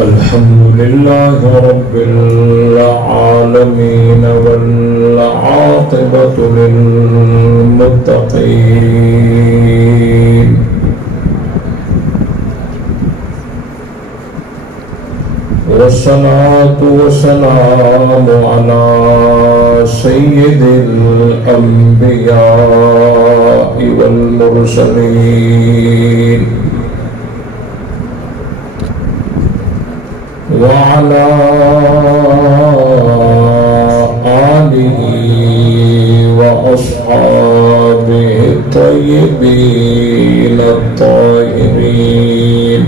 अल्हम्दुलिल्लाहि रब्बिल आलमीन वल आक़िबतु लिल मुत्तक़ीन वस्सलातु वस्सलामु अला सय्यिदिल अंबियाइ वल मुरसलीन वअला आलिहि व अस्हाबिहि तय्यिबीन अत्ताहिरीन।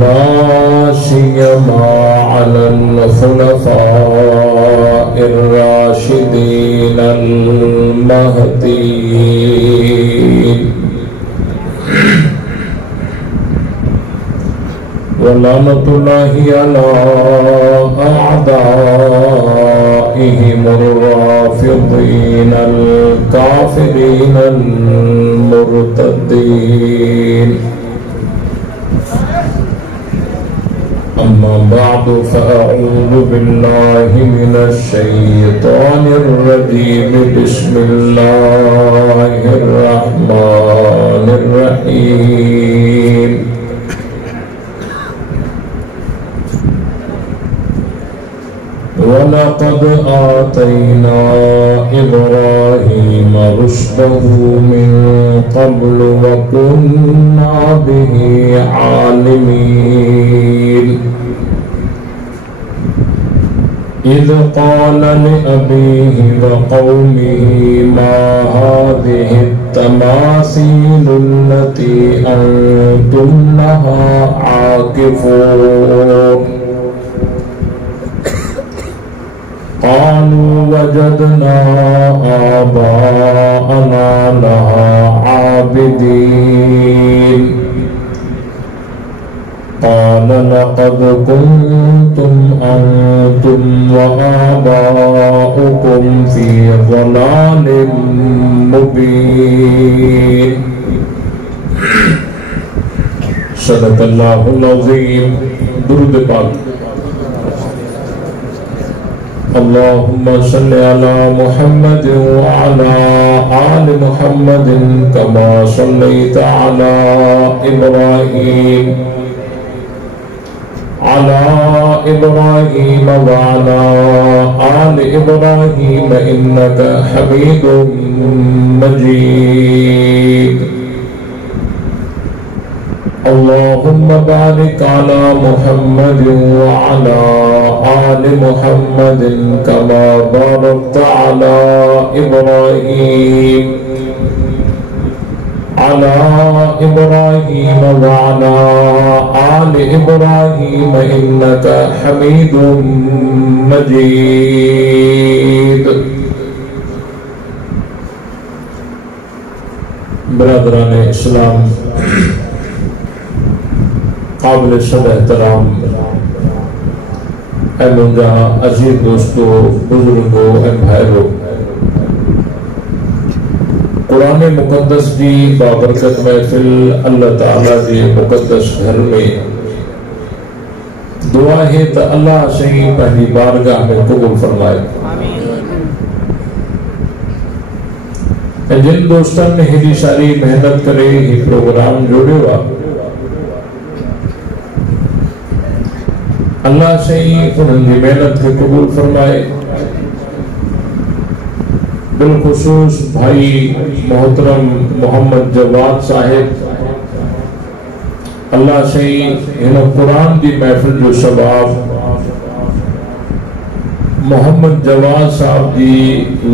ला सियमा अलल खुलफाइर राशिदीन अल महदीन वलानतुल्लाहि अला अअदाइहिमुर राफिदीन अल काफिरीन अल मुर्तदीन। अम्मा बअदु फअऊज़ु बिल्लाहि मिनश शैतानिर रजीम। बिस्मिल्लाहिर रहमानिर रहीम। वलक़द आतैना इब्राहीम रुश्दहु मिन क़ब्लु व कुन्ना बिही आलिमीन। इज़ क़ाल लिअबीहि व क़ौमिहि मा हाज़िहि तमासीलु लती अंतुम लहा आकिफ़ून। क़ालू वजदना आबाअना लहा आबिदीन। क़ाल लक़द कुन्तुम अंतुम व आबाउकुम फ़ी ज़लालिम मुबीन। सदक़ल्लाहुल अज़ीम। दुरूद पाक। अल्लाहुम्मा सल्लि अला मुहम्मद व अला आलि मुहम्मद कमा सल्लैता अला इब्राहीम व अला आलि इब्राहीम इन्नका हमीदुम मजीद। अल्लाहुम्मा बारिक अला मुहम्मद व अला आलि मुहम्मद कमा बारकता अला इब्राहीम व अला आलि इब्राहीम इन्नका हमीदुम मजीद। बिरादरान इस्लाम, काबिल एहतराम मुंजा अजीज दोस्तों, बुजुर्गों ए भाइयों, कुरान मुक़द्दस की बाबरकत महफिल अल्लाह ताला के मुक़द्दस घर में दुआ है तो अल्लाह सही पहली बारगाह में कबूल फरमाए। जिन दोस्तों ने हेड़ी सारी मेहनत करे ही प्रोग्राम जोड़े हुआ, अल्लाह सही उनकी मेहनत के कबूल फरमाए। बिलखुसूस भाई मोहतरम मोहम्मद जवाद साहिब, अल्लाह सही इन कुरान की महफिल जो सवाब मोहम्मद जवाद साहब की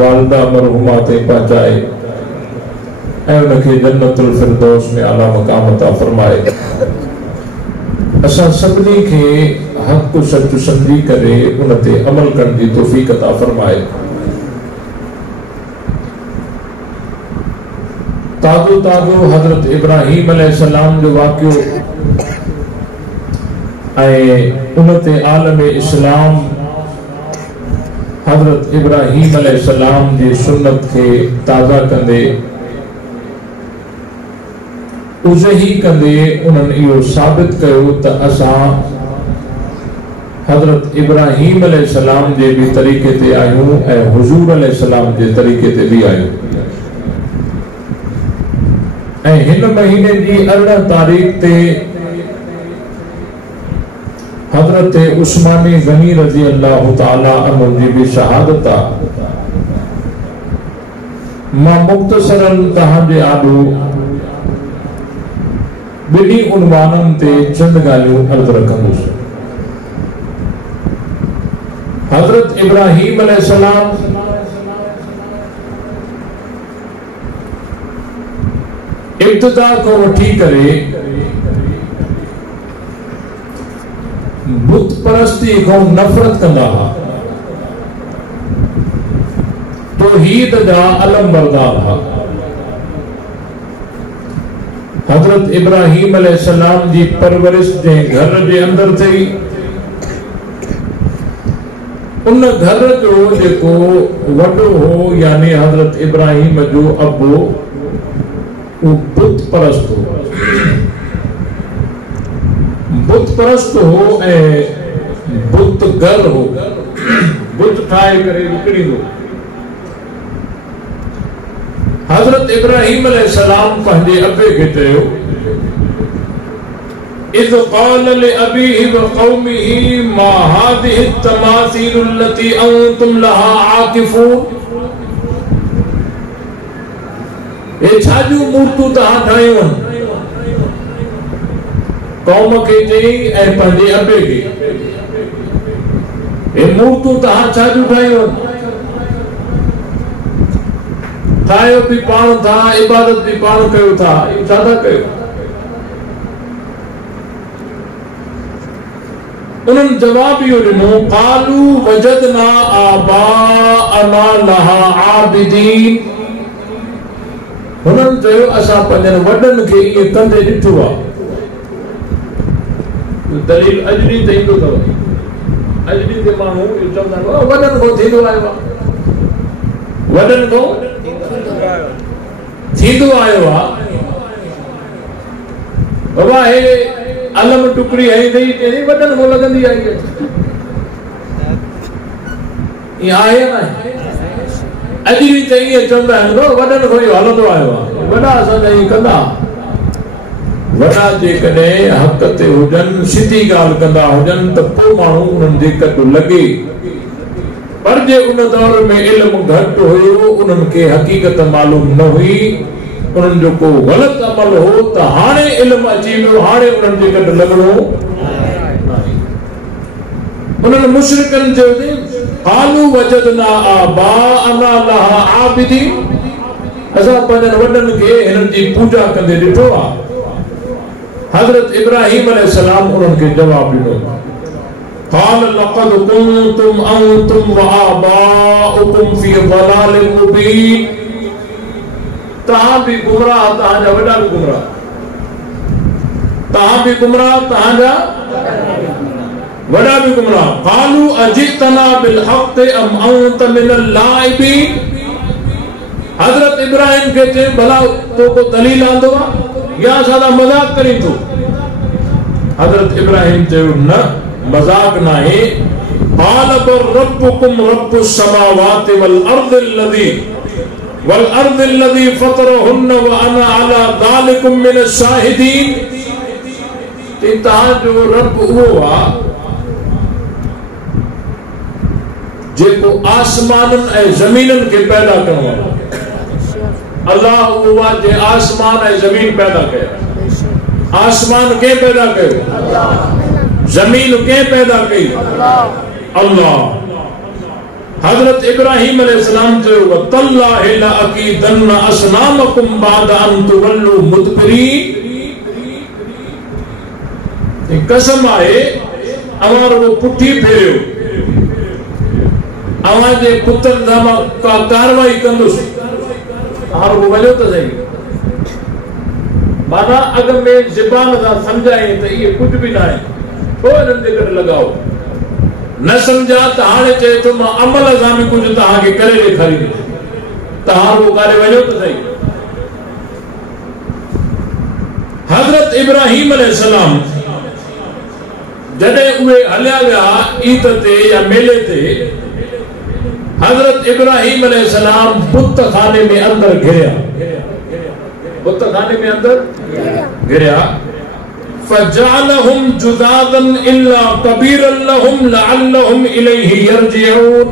वालदा मरहुमा ते पहुंचाए ऐ उनके जन्नतुल फिरदौस में आला मकाम अता फरमाए। असा सबनी के हक को सच्चो समझी करे उनते अमल करने की तौफीक अता फरमाए। ताजो ताजो हजरत इब्राहीम अलैहिस्सलाम जो वाक़ियो उनते आलम इस्लाम हजरत इब्राहीम अलैहिस्सलाम की सुन्नत के ताज़ा कंदे उज़ही कंदे उन्हनि इहो साबित कयो त असां हज़रत इब्राहीम अलैहिस्सलाम जे भी तरीक़े ते आहियूं ऐं हुज़ूर अलैहिस्सलाम जे तरीक़े ते भी आहियूं। ऐं हिन महीने जी 18 तारीख़ ते हज़रत उस्मानी गनी रज़ी अल्लाह ताला अन्हु जी भी शहादत आहे। मां मुख़्तसरन तव्हांजे आॾो ॿिन्ही उनवाननि ते चंद ॻाल्हियूं अर्ज़ रखंदुसि। हज़रत इब्राहीम अलैहिस्सलाम इब्तिदा को वठी करे बुत परस्ती को नफ़रत कंदा हुआ, तौहीद जा अलम बरदार हुआ। हज़रत इब्राहीम अलैहिस्सलाम जी परवरिश जे घर जे अंदर थी। उन घर जो जेको वॾो हो यानी हज़रत इब्राहीम जो अबू वो बुत परस्त हो, बुत परस्त हो ऐं बुत घर हो, बुत ठाहे करे विकिणींदो। हज़रत इब्राहीम अलैहिस्सलाम पंहिंजे अबे खे चयो, इज़ क़ाल लिअबीहि व क़ौमिहि मा हाज़िहि तमासीलु अल्लती अंतुम लहा आकिफून। ए छाजू मूर्तूं तव्हां ठाहियूं आहिनि? कौम खे चई ऐं पंहिंजे अबे खे, ए मूर्तूं तव्हां छाजू ठाहियूं आहिनि? ठाहियो भी पाण था, इबादत भी पाण कयो था, इहो छा था कयो? उन्हनि जवाब इहो ॾिनो, क़ालू वजदना आबाअना लहा आबिदीन। हुननि चयो असां पंहिंजनि वॾनि खे इएं कंदे ॾिठो आहे। दलील अजनी ते ईंदो अथव। अजनी ते माण्हू इहो चवंदा आहिनि वॾनि खां थींदो आयो आहे, वॾनि खां थींदो आयो आहे। बाबा हे अलम टुकड़ी है नहीं तेरी वॾनि खां लॻंदी आई है, ईअं आहे ना? अॼु बि त ईअं चवंदा आहिनि वॾनि खां इहो हलंदो आयो आहे। वॾा असांजा ईअं कंदा, वॾा जेकॾहिं हक़ ते हुजनि, सिधी ॻाल्हि कंदा हुजनि त पोइ माण्हू उन्हनि जे कटु लॻे। पर जे उन दौर में इल्मु घटि हुयो, उन्हनि खे हक़ीक़त मालूम न हुई, उन्हनि जो को ग़लति अमल हो त हाणे इल्मु अची वियो, हाणे उन्हनि जे कटु लॻणो। उन्हनि मुशरिकनि चयो क़ालू वजदना आबाअना लहा आबिदीन, असां पंहिंजनि वॾनि खे हिननि जी पूजा कंदे ॾिठो आहे। हज़रत इब्राहीम अलैहिस्सलाम उन्हनि खे जवाब ॾिनो, क़ाल लक़द कुंतुम अंतुम व आबाउकुम फी ज़लालिन मुबीन। तव्हां भी गुमराह, तव्हांजा वॾा भी गुमराह, तव्हां भी गुमराह, तव्हांजा वॾा भी गुमराह। क़ालू अजितना बिल हक़ अम अंत मिनल लाइबीन। हज़रत इब्राहीम के चए भला तो को दलील आंदो आहे या सादा मजाक करी तू? हज़रत इब्राहीम चयो न मजाक ना है। क़ाल बर रब्बुकुम रब्बुस समावाति वल अर्द अल्लज़ी फतरहुन्न व अना अला ज़ालिकुम मिनश शाहिदीन। तव्हां जो रब उहो आहे जेको आसमाननि ऐं ज़मीननि खे पैदा करणो आहे। अल्लाह उहो आहे जे आसमान ऐं ज़मीन पैदा कया। आसमान के पैदा कयो? ज़मीन के पैदा कई? अल्लाह। हज़रत इब्राहीम अलैहिस्सलाम चयो वतल्लाहि लअकीदन्न असनामकुम बाद अन तुवल्लू मुदबिरीन। कसम आहे अवां रुगो पुठी फेरियो, अवां जे पुत्रनि सां मां का कार्रवाई कंदुसि, हां रुगो वञो त सही। माना अॻ में ज़बान सां सम्झाए त इहे कुझु बि न आहे, छो हिननि जे करे लॻाओ? न सम्झा त हाणे चए थो मां अमल सां बि कुझु तव्हांखे करे ॾेखारींदुसि, तव्हां रुगो कारे वञो त सही। इब्राहिम अलैहिस्सलाम जॾहिं उहे हलिया विया ईद ते या मेले ते, हजरत इब्राहिम अलैहिस्सलाम बुत खाने में अंदर घिरिया, बुत खाने में अंदर घिरिया। फजअलहुम जुदादन इल्ला कबीरन लहुम लअल्लहुम इलैहि यरजिऊन।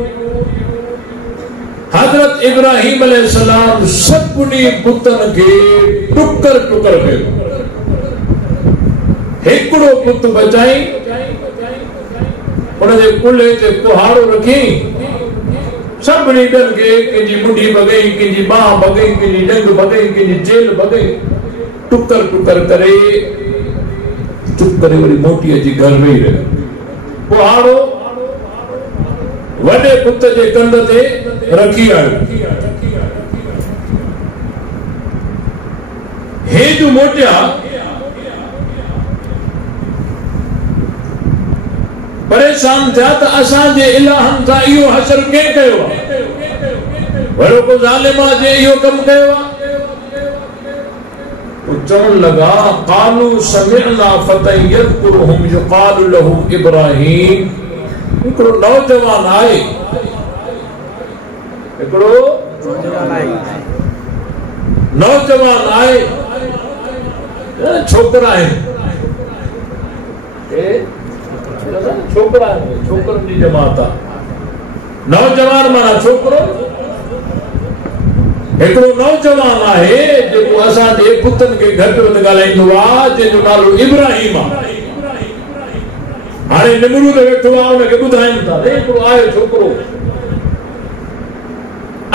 हजरत इब्राहिम अलैहिस्सलाम सभिनी बुतन के टुकर टुकर कयो, हिकिड़ो बुत बचाई, उनजे कुल्हे ते कुहाड़ो रखी, सभिनी ॾन खे कंहिंजी मुंडी भॻई, कंहिंजी बाह भॻई, कंहिंजी डंग भॻई, कंहिंजी जेल भॻई, टुकर टुकर करे चुप करे वरी मोटी अची घर वेही रहियो। कुहाड़ो वॾे पुत जे कंध ते रखी आयो। हे जो मोटिया परेशान थिया त असांजे इलाहनि सां इहो हशर कंहिं कयो आहे, वॾो को ज़ालिम आहे जे इहो कमु कयो आहे। चवण लॻा क़ालू समिअना फ़तन यज़कुरुहुम युक़ालु लहू इब्राहीम। हिकिड़ो नौजवान आहे, हिकिड़ो नौजवान आहे, छोकरा आहिनि, छोकरा आहिनि, छोकरनि जी जमात आहे। नौजवान माना छोकरो। हिकिड़ो नौजवान आहे जेको असांजे पुतनि खे घटि वधि ॻाल्हाईंदो आहे, जंहिंजो नालो इब्राहिम आहे। हाणे निमरूद वेठो आहे, हुनखे ॿुधाइनि था हिकिड़ो आहे छोकिरो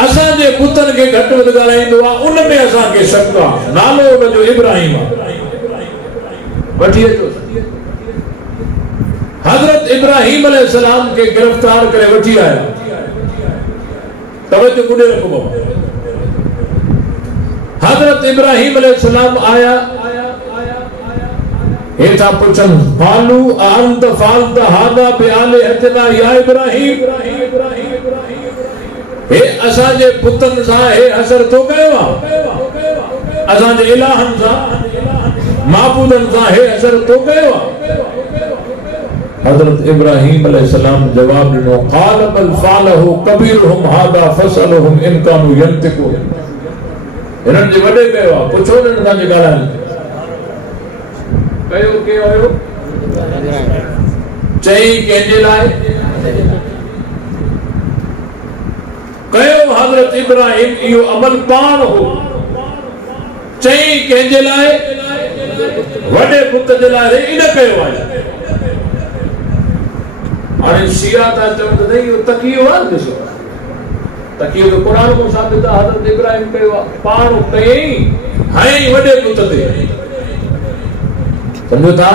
असांजे पुतनि खे घटि वधि ॻाल्हाईंदो आहे, उन में असांखे शक आहे, नालो हुनजो इब्राहिम आहे। वठी अचो। हजरत इब्राहिम अलैहिस्सलाम के गिरफ्तार करे वठी आया। तवज्जो ॿुधे रखो बाबा। हजरत इब्राहिम अलैहिस्सलाम आया, हेठा पुछन फालू अंत फालत हादा बिआलिहतना या इब्राहिम। हे असांजे पुतन सां हे असर तो कयो आहे, असांजे इलाहन सां माबूदन सां हे असर तो कयो आहे। हजरत इब्राहिम अलैहिस्सलाम जवाब ॾिनो क़ाल बल फ़अलहु कबीरुहुम हादा फसलहुम इन कानू यंतिकून। हिननि जे वॾे कयो आहे, पुछो हिननि सां जे ॻाल्हाइनि कयो के हुयो। चई कंहिंजे लाइ कयो हजरत इब्राहिम इहो अमल पाण हो। चई कंहिंजे लाइ, वॾे पुत जे लाइ इन कयो आहे। हाणे शिया था चवनि त इहो तकियो आहे। ॾिसो तकियो त क़ुरान में साबित आहे, हज़रत इब्राहिम कयो आहे, पाण कयईं हई वॾे पुत ते। सम्झो था,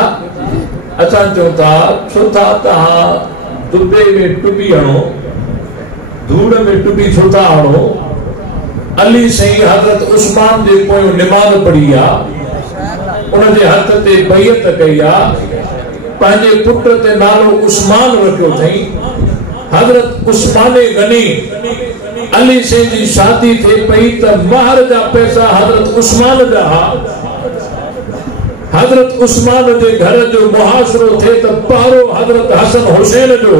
असां चऊं था छो था तव्हां दुबे में टुबी हणो, धूड़ में टुबी छो था हणो। अली साईं हज़रत उस्मान जे पोयों निमाज़ पढ़ी आहे, उनजे हथ ते बैयत कई आहे, पंहिंजे पुट ते नालो उस्मान रखियो अथई। हजरत उस्मान गनी अली साईं जी शादी थे पई त महर जा पैसा हजरत उस्मान जा हा। हजरत उस्मान जे घर जो मुहासरो थे त पहिरो हजरत हसन हुसैन जो।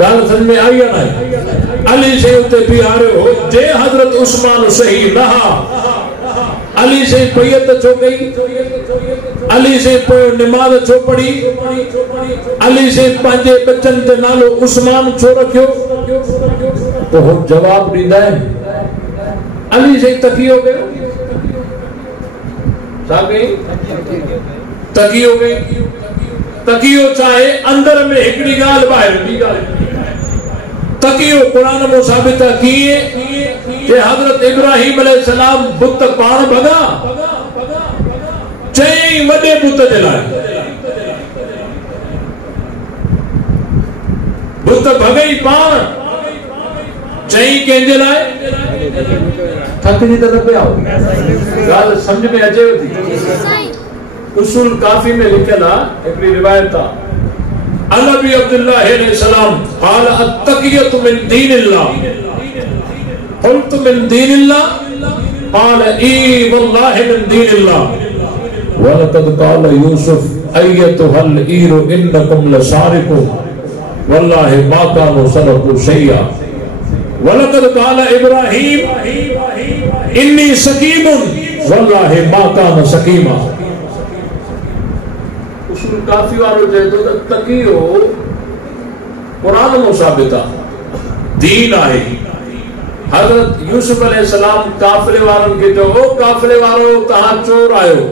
ॻाल्हि समझ में आई है ना। अली से उते बीहारियो जे हजरत उस्मान सही रहा, अली से बैयत छो गई, अली से पोइ निमाज़ छो पढ़ी, अली से पंहिंजे बच्चन ते नालो उस्मान छो रखियो। तो हो जवाब ॾींदा आहिनि अली से तकियो कयो, छा कई तकियो कई। तकियो चाहे अंदर में हिकिड़ी ॻाल्हि ॿाहिरि ॿी ॻाल्हि। तकियो कुरान में साबित आहे कीअं कि हजरत इब्राहिम अलैहिस्सलाम बुत पाण भॻा, चई वॾे बुत जे लाइ बुत भॻई पाण, चई कंहिंजे लाइ थकिजी त न पिया। ॻाल्हि सम्झ में अचेव थी। उसूल काफी में लिखियल आहे हिकिड़ी रिवायत आहे, नबी अब्दुल्लाह अलैहिस्सलाम क़ाल अत्तक़ियतु मिन दीनिल्लाह, क़ुल्तु मिन दीनिल्लाह, क़ाल ई वल्लाहि मिन दीनिल्लाह। वलक़द क़ाल यूसुफ अय्यतुहल ईरु इन्नकुम लसारिक़ून वल्लाहि मा कानू सरक़ू शैया वलक़द क़ाल इब्राहीम इन्नी सकीमुन वल्लाहि मा कान सकीमा। उसूल काफी वारो चए थो त तकियो कुरान में साबित आहे, दीन आहे। हज़रत यूसुफ अलैहिस्सलाम काफ़िले वारनि खे चयो, ओ काफ़िले वारो तव्हां चोर आहियो,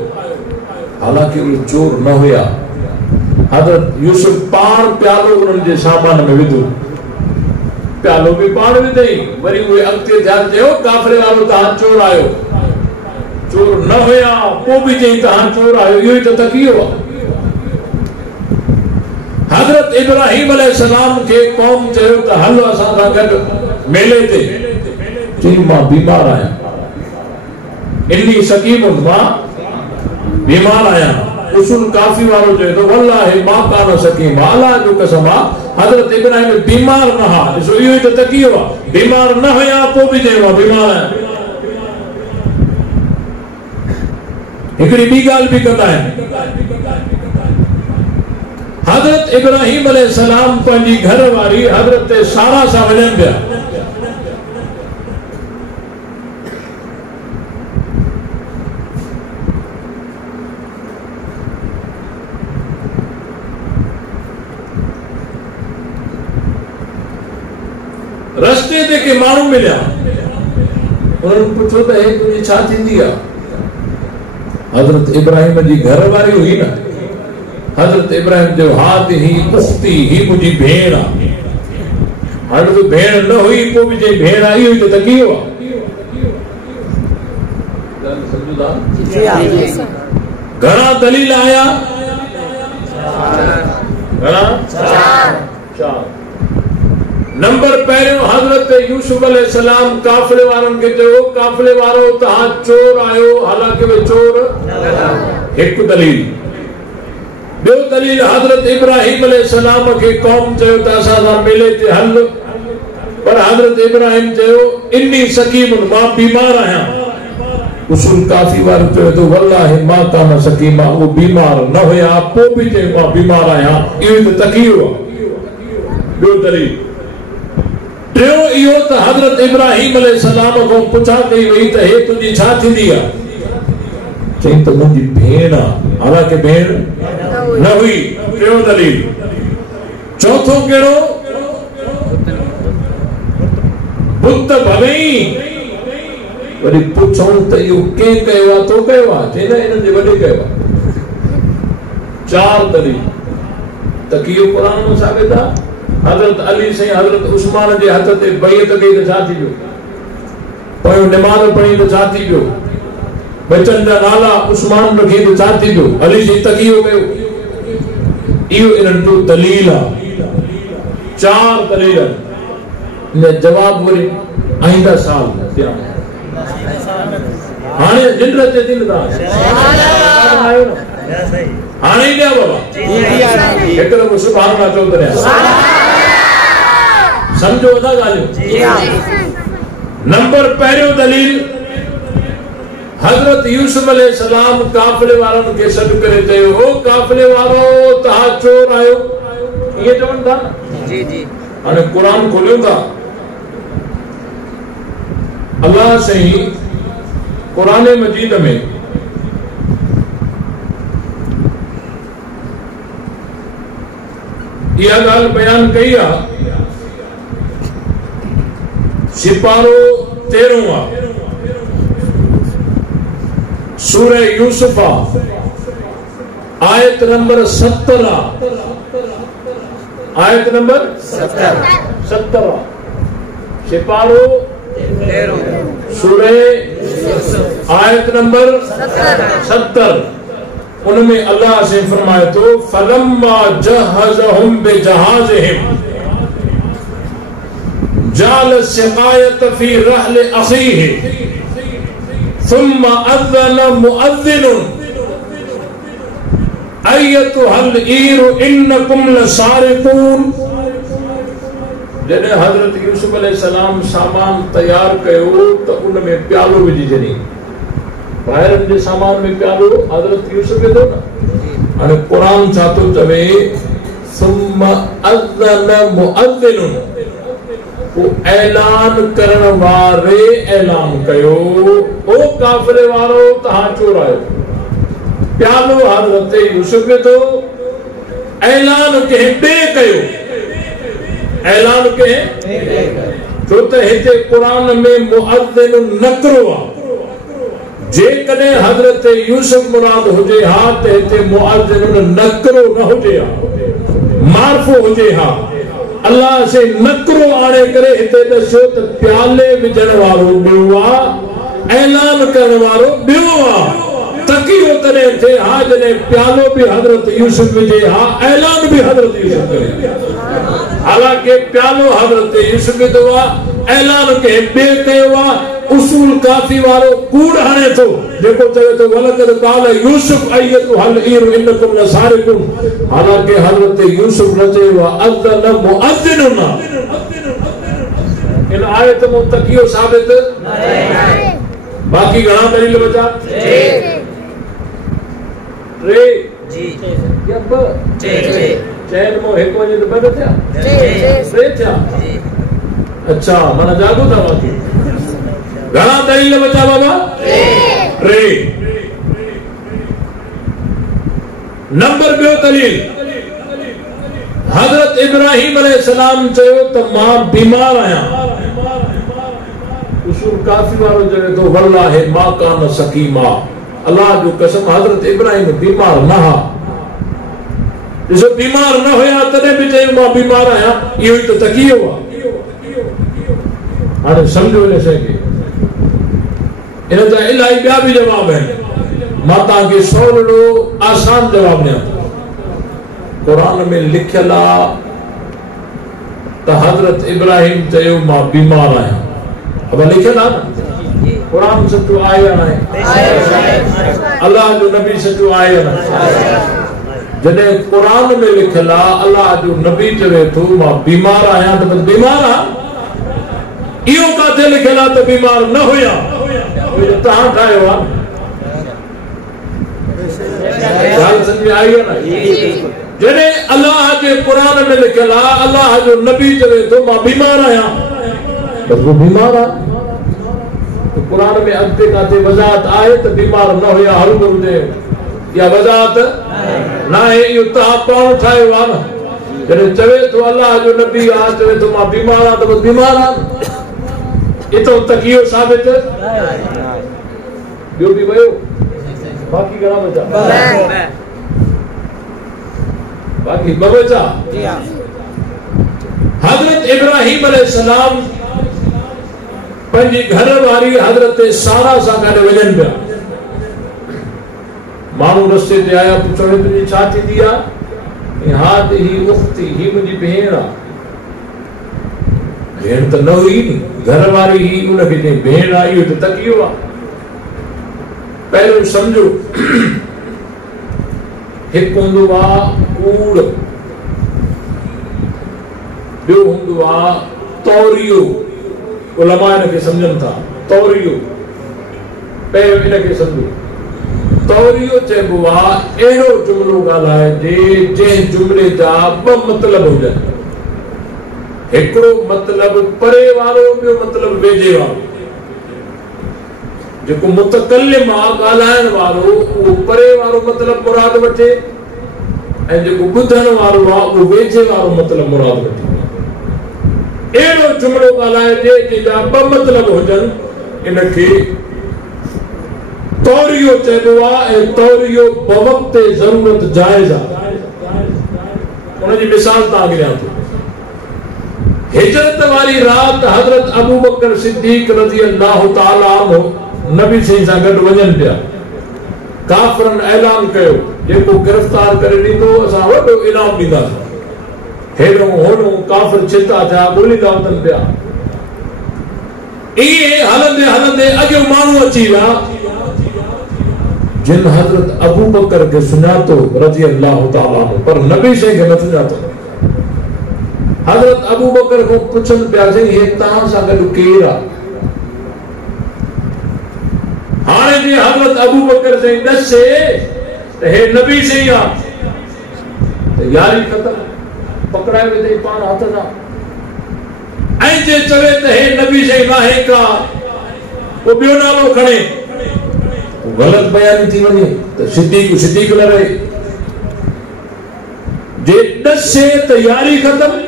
हालांकि उहे चोर न हुया। हज़रत यूसुफ पाण प्यालो उन्हनि जे सामान में विधो, प्यालो भी पाण विधई, वरी उहे अॻिते ध्यानु चयो काफ़िले वारो तव्हां चोर आहियो, चोर न हुया, पोइ बि चई तव्हां चोर आहियो, इहो ई त तकियो आहे। हज़रत इब्राहीम अलैहिस्सलाम के कौम चयो त हलो असां सां गॾु मेले ते, चई मां बीमार आहियां, इन्नी सकीमुन, मां बीमार आहियां। उसूल काफी वारो चए थो वल्लाहि मा कान सकीम, अल्लाह जो कसम आहे हज़रत इब्राहीम बीमार न हा। ॾिसो इहो ई त तकियो आहे, बीमार न हुया पोइ बि चयो मां बीमार आहियां। हिकिड़ी ॿी ॻाल्हि बि कंदा आहिनि, हज़रत इब्राहीम अलैहिस्सलाम पंहिंजी घर वारी हज़रत सारा सां वञनि पिया, रस्ते ते के माण्हू मिलिया, उन्हनि पुछो त हे तुंहिंजी छा थींदी आहे? हज़रत इब्राहीम जी घर वारी हुई न। हज़रत इब्राहीम जो हाथ ही उख्ती, ही मुंहिंजी भेण आहे। हाणे तो भेण न हुई पोइ बि चई भेण आई हुई त तकियो आहे। घणा दलील आया? घणा? चार। नंबर पहिरियों हज़रत यूसुफ अलैहिस्सलाम काफ़िले वारनि खे चयो काफ़िले वारो तव्हां चोर आहियो, हालांकि वे चोर हिकु दलील। ॿियो दलील हज़रत इब्राहीम अलैहिस्सलाम खे कौम चयो त असां सां मेले ते हल, पर हज़रत इब्राहीम चयो इन्नी सकीमुन, मां बीमार आहियां। उसूल काफ़ी वारो चयो त वल्लाहि मा कान सकीमा, वो बीमार न हुया पोइ बि चयो मां बीमार आहियां, इहो त तकियो आहे। ॿियो दलील टियों इहो त हज़रत इब्राहीम अलैहिस्सलाम खां पुछा कई वई त हे तुंहिंजी छा थींदी आहे? चई त मुंहिंजी भेण आहे, हालांकि भेण न हुई। टियों दलील। चौथों कहिड़ो? बुत भॻई। वरी पुछूं त इहो कंहिं कयो आहे? तो कयो आहे? चई न हिननि जे वॾे कयो आहे। चार दलील। तकियो क़ुरान में साबित आहे। हज़रत अली साईं हज़रत उस्मान जे हथ ते बैत कई त छा थी पियो? पोइ नमाज़ पढ़ी त छा थी पियो? बचन जा नाला उस्मान रखी त छा थी पियो? अली साईं तकियो कयो। इहो इन्हनि जो दलील आहे। चार दलील। इन जवाब वरी आईंदा साल हाणे जिन ते दिन था हाणे ॾिया बाबा हिकु दफ़ो सुभाणे अल्लाह चओ त समझो था ॻाल्हियूं। नंबर पहिरियों दलील हज़रत यूसुफ अलैहिस्सलाम काफ़िले वारनि खे सॾु करे चयो हो काफ़िले वारो तव्हां चोर आहियो, इहे चवनि था। जी जी। हाणे क़ुरान खोलियो था, अल्लाह साईं क़ुरान मजीद में इहा ॻाल्हि बयान कई आहे। सिपारो 13 आहे, सूरह यूसुफ आयत नंबर 70 आहे। आयत नंबर 70 आहे। सिपारो 13 सूरह आयत नंबर 70। उनमें अल्लाह से फरमाए तो फलम्मा जहज़हुम बिजहाज़िहिम जाल सिकायत फी रहल अखीहि सुम्मा अज़्ज़न मुअज़्ज़िनुन अय्यतुहल ईरु इन्नकुम लसारिकून। जॾहिं हज़रत यूसुफ अलैहिस्सलाम सामान तैयार कयो त उनमें प्यालो विझी छॾी। ॿाहिरनि जे सामान में प्यालो हज़रत यूसुफ विधो न। हाणे क़ुरान छा थो चवे, सुम्मा अज़्ज़न मुअज़्ज़िनुन, ऐलान करण वारे ऐलान कयो, ओ काफ़िरे वारो तव्हां चोर आहियो। प्यालो हज़रत यूसुफ विधो, ऐलान कंहिं ॿिए कयो, ऐलान कंहिं, छो त हिते क़ुरान में मुअज़्ज़िनुन नकरो आहे। जेकॾहिं हज़रत यूसुफ मुराद हुजे हा त हिते मुअज़्ज़िनुन नकरो न हुजे हा, मार्फो हुजे हा। अल्लाह से नकरो आणे करे हिते दस्यो त प्याले विझण वारो ॿियो आहे, ऐलान करण वारो ॿियो आहे। तकियो तॾहिं थिए हा जॾहिं प्यालो बि हज़रत यूसुफ विझे हा, ऐलान बि हज़रत यूसुफ करे। हालांकि प्यालो हज़रत यूसुफ विधो आहे, ऐलान कंहिं ॿिए कयो आहे। उसूल काफ़ी वारो कूड़ हणे थो, जेको चवे थो वलक़द क़ाल यूसुफ अय्युहल ईर इन्नकुम लसारिकुन, हालांकि हज़रत यूसुफ न चयो आहे अज़्ज़न मुअज़्ज़िनुन। इन आयत में तकियो साबित न आहे। बाक़ी घणा दलील बचा? टे जी या ब चैन में एक वजे तो बद थिया, टे थिया। अच्छा माना जागो था बाक़ी घणा दलील बचा बाबा? टे। नंबर ॿियो दलील, हज़रत इब्राहिम अलैहिस्सलाम चयो त मां बीमार आहियां। उसूल काफ़ी वारो चवे थो वल्लाहि मा कान सकीमा, अल्लाह जो कसम हज़रत इब्राहिम बीमार न हा। ॾिसो बीमार न हुया तॾहिं बि चयो मां बीमार आहियां, इहो ई त तकियो आहे। हाणे सम्झो हिन शइ खे, इन जा इलाही ॿिया बि जवाब आहिनि। मां तव्हांखे सवलो आसान जवाब ॾियां थो। क़ुरान में लिखियल आहे त हज़रत इब्राहिम चयो मां बीमार आहियां। अब लिखियल आहे न, क़ुरान सचो आहे या न आहे? अल्लाह जो नबी सचो आहे या न? जॾहिं क़ुरान में लिखियल आहे अल्लाह जो नबी चवे थो मां बीमार आहियां त बस बीमार आहे। इहो किथे लिखियल आहे त बीमार न हुया? तव्हां ठाहियो आहे। ॻाल्हि सम्झ में आई आहे न? जॾहिं अल्लाह जे क़ुरान में लिखियल आहे अल्लाह जो नबी चवे थो मां बीमार आहियां, बस वो बीमार आहे। क़ुरान में अॻिते किथे वज़ाहत आहे त बीमार न हुया, हल हुजे या वज़ाहत न आहे? इहो तव्हां पाण ठाहियो आहे न। जॾहिं चवे थो अल्लाह जो नबी आहे, चवे थो मां बीमार आहियां त बस बीमार आहे। इतो तकियो साबित ॿियो बि वियो। बाक़ी घणा बचा? बाक़ी ॿ बचा। हज़रत इब्राहिम अलैहिस्सलाम पंहिंजी घर वारी हज़रत सारा सां गॾु वञनि पिया। माण्हू रस्ते ते आया, पुछण तुंहिंजी छा थींदी आहे? हा त ही उख़्ती, ही मुंहिंजी भेण आहे। भेण त न हुई नी, घर वारी ही उनखे चई भेण आहे, इहो त तकियो आहे। पहिरियों सम्झो, हिकु हूंदो आहे कूड़, ॿियो हूंदो आहे तौरियो। उलमा इनखे सम्झनि था तौरियो। पहिरियों इनखे सम्झो, तौरियो चइबो आहे अहिड़ो जुमिलो ॻाल्हाइजे जंहिं जुमिले जा ॿ मतिलब हुजनि। हिकिड़ो मतिलब परे वारो, ॿियो मतिलब वेझे वारो। जेको मुतकल्लिम आहे ॻाल्हाइण वारो, उहो परे वारो मतिलब मुराद वठे, ऐं जेको ॿुधण वारो आहे उहो वेझे वारो मतिलब मुराद वठे। अहिड़ो जुमिलो ॻाल्हाइजे जंहिंजा ॿ मतिलब हुजनि, इनखे तौरियो चइबो आहे। ऐं तौरियो बवक़्त ज़रूरत जाइज़ आहे। उनजी मिसाल तव्हांखे ॾियां थो। हिजरत वारी रात हज़रत अबू बकर सिद्दीक़ रज़ी अल्लाह ताला अन्हु नबी साईं सां गॾु वञनि पिया। काफ़िरनि ऐलान कयो जेको गिरफ़्तार करे ॾींदो असां वॾो इनाम ॾींदासीं। हेॾो होॾो काफ़िर छिता थिया, ॻोल्हींदा वञनि पिया। इहे हलंदे हलंदे अॻियो माण्हू अची विया जिन हज़रत अबू बकर खे सुञातो रज़ी अल्लाह ताला अन्हु, पर नबी साईं खे न सुञातो। हज़रत अबू बकर को पुछनि पिया साईं हे तव्हां सां गॾु केरु आहे? हाणे जी जे हज़रत अबू बकर से दसे त हे नबी से या त यारी ख़तम पकड़ाए वेंदे पाण हथ सां ऐं जे चवे त हे नबी से ना है का वो ॿियो नालो खणे गलत बयानी थी वञे त सिद्दीक़ न रहे जे दसे त यारी ख़तम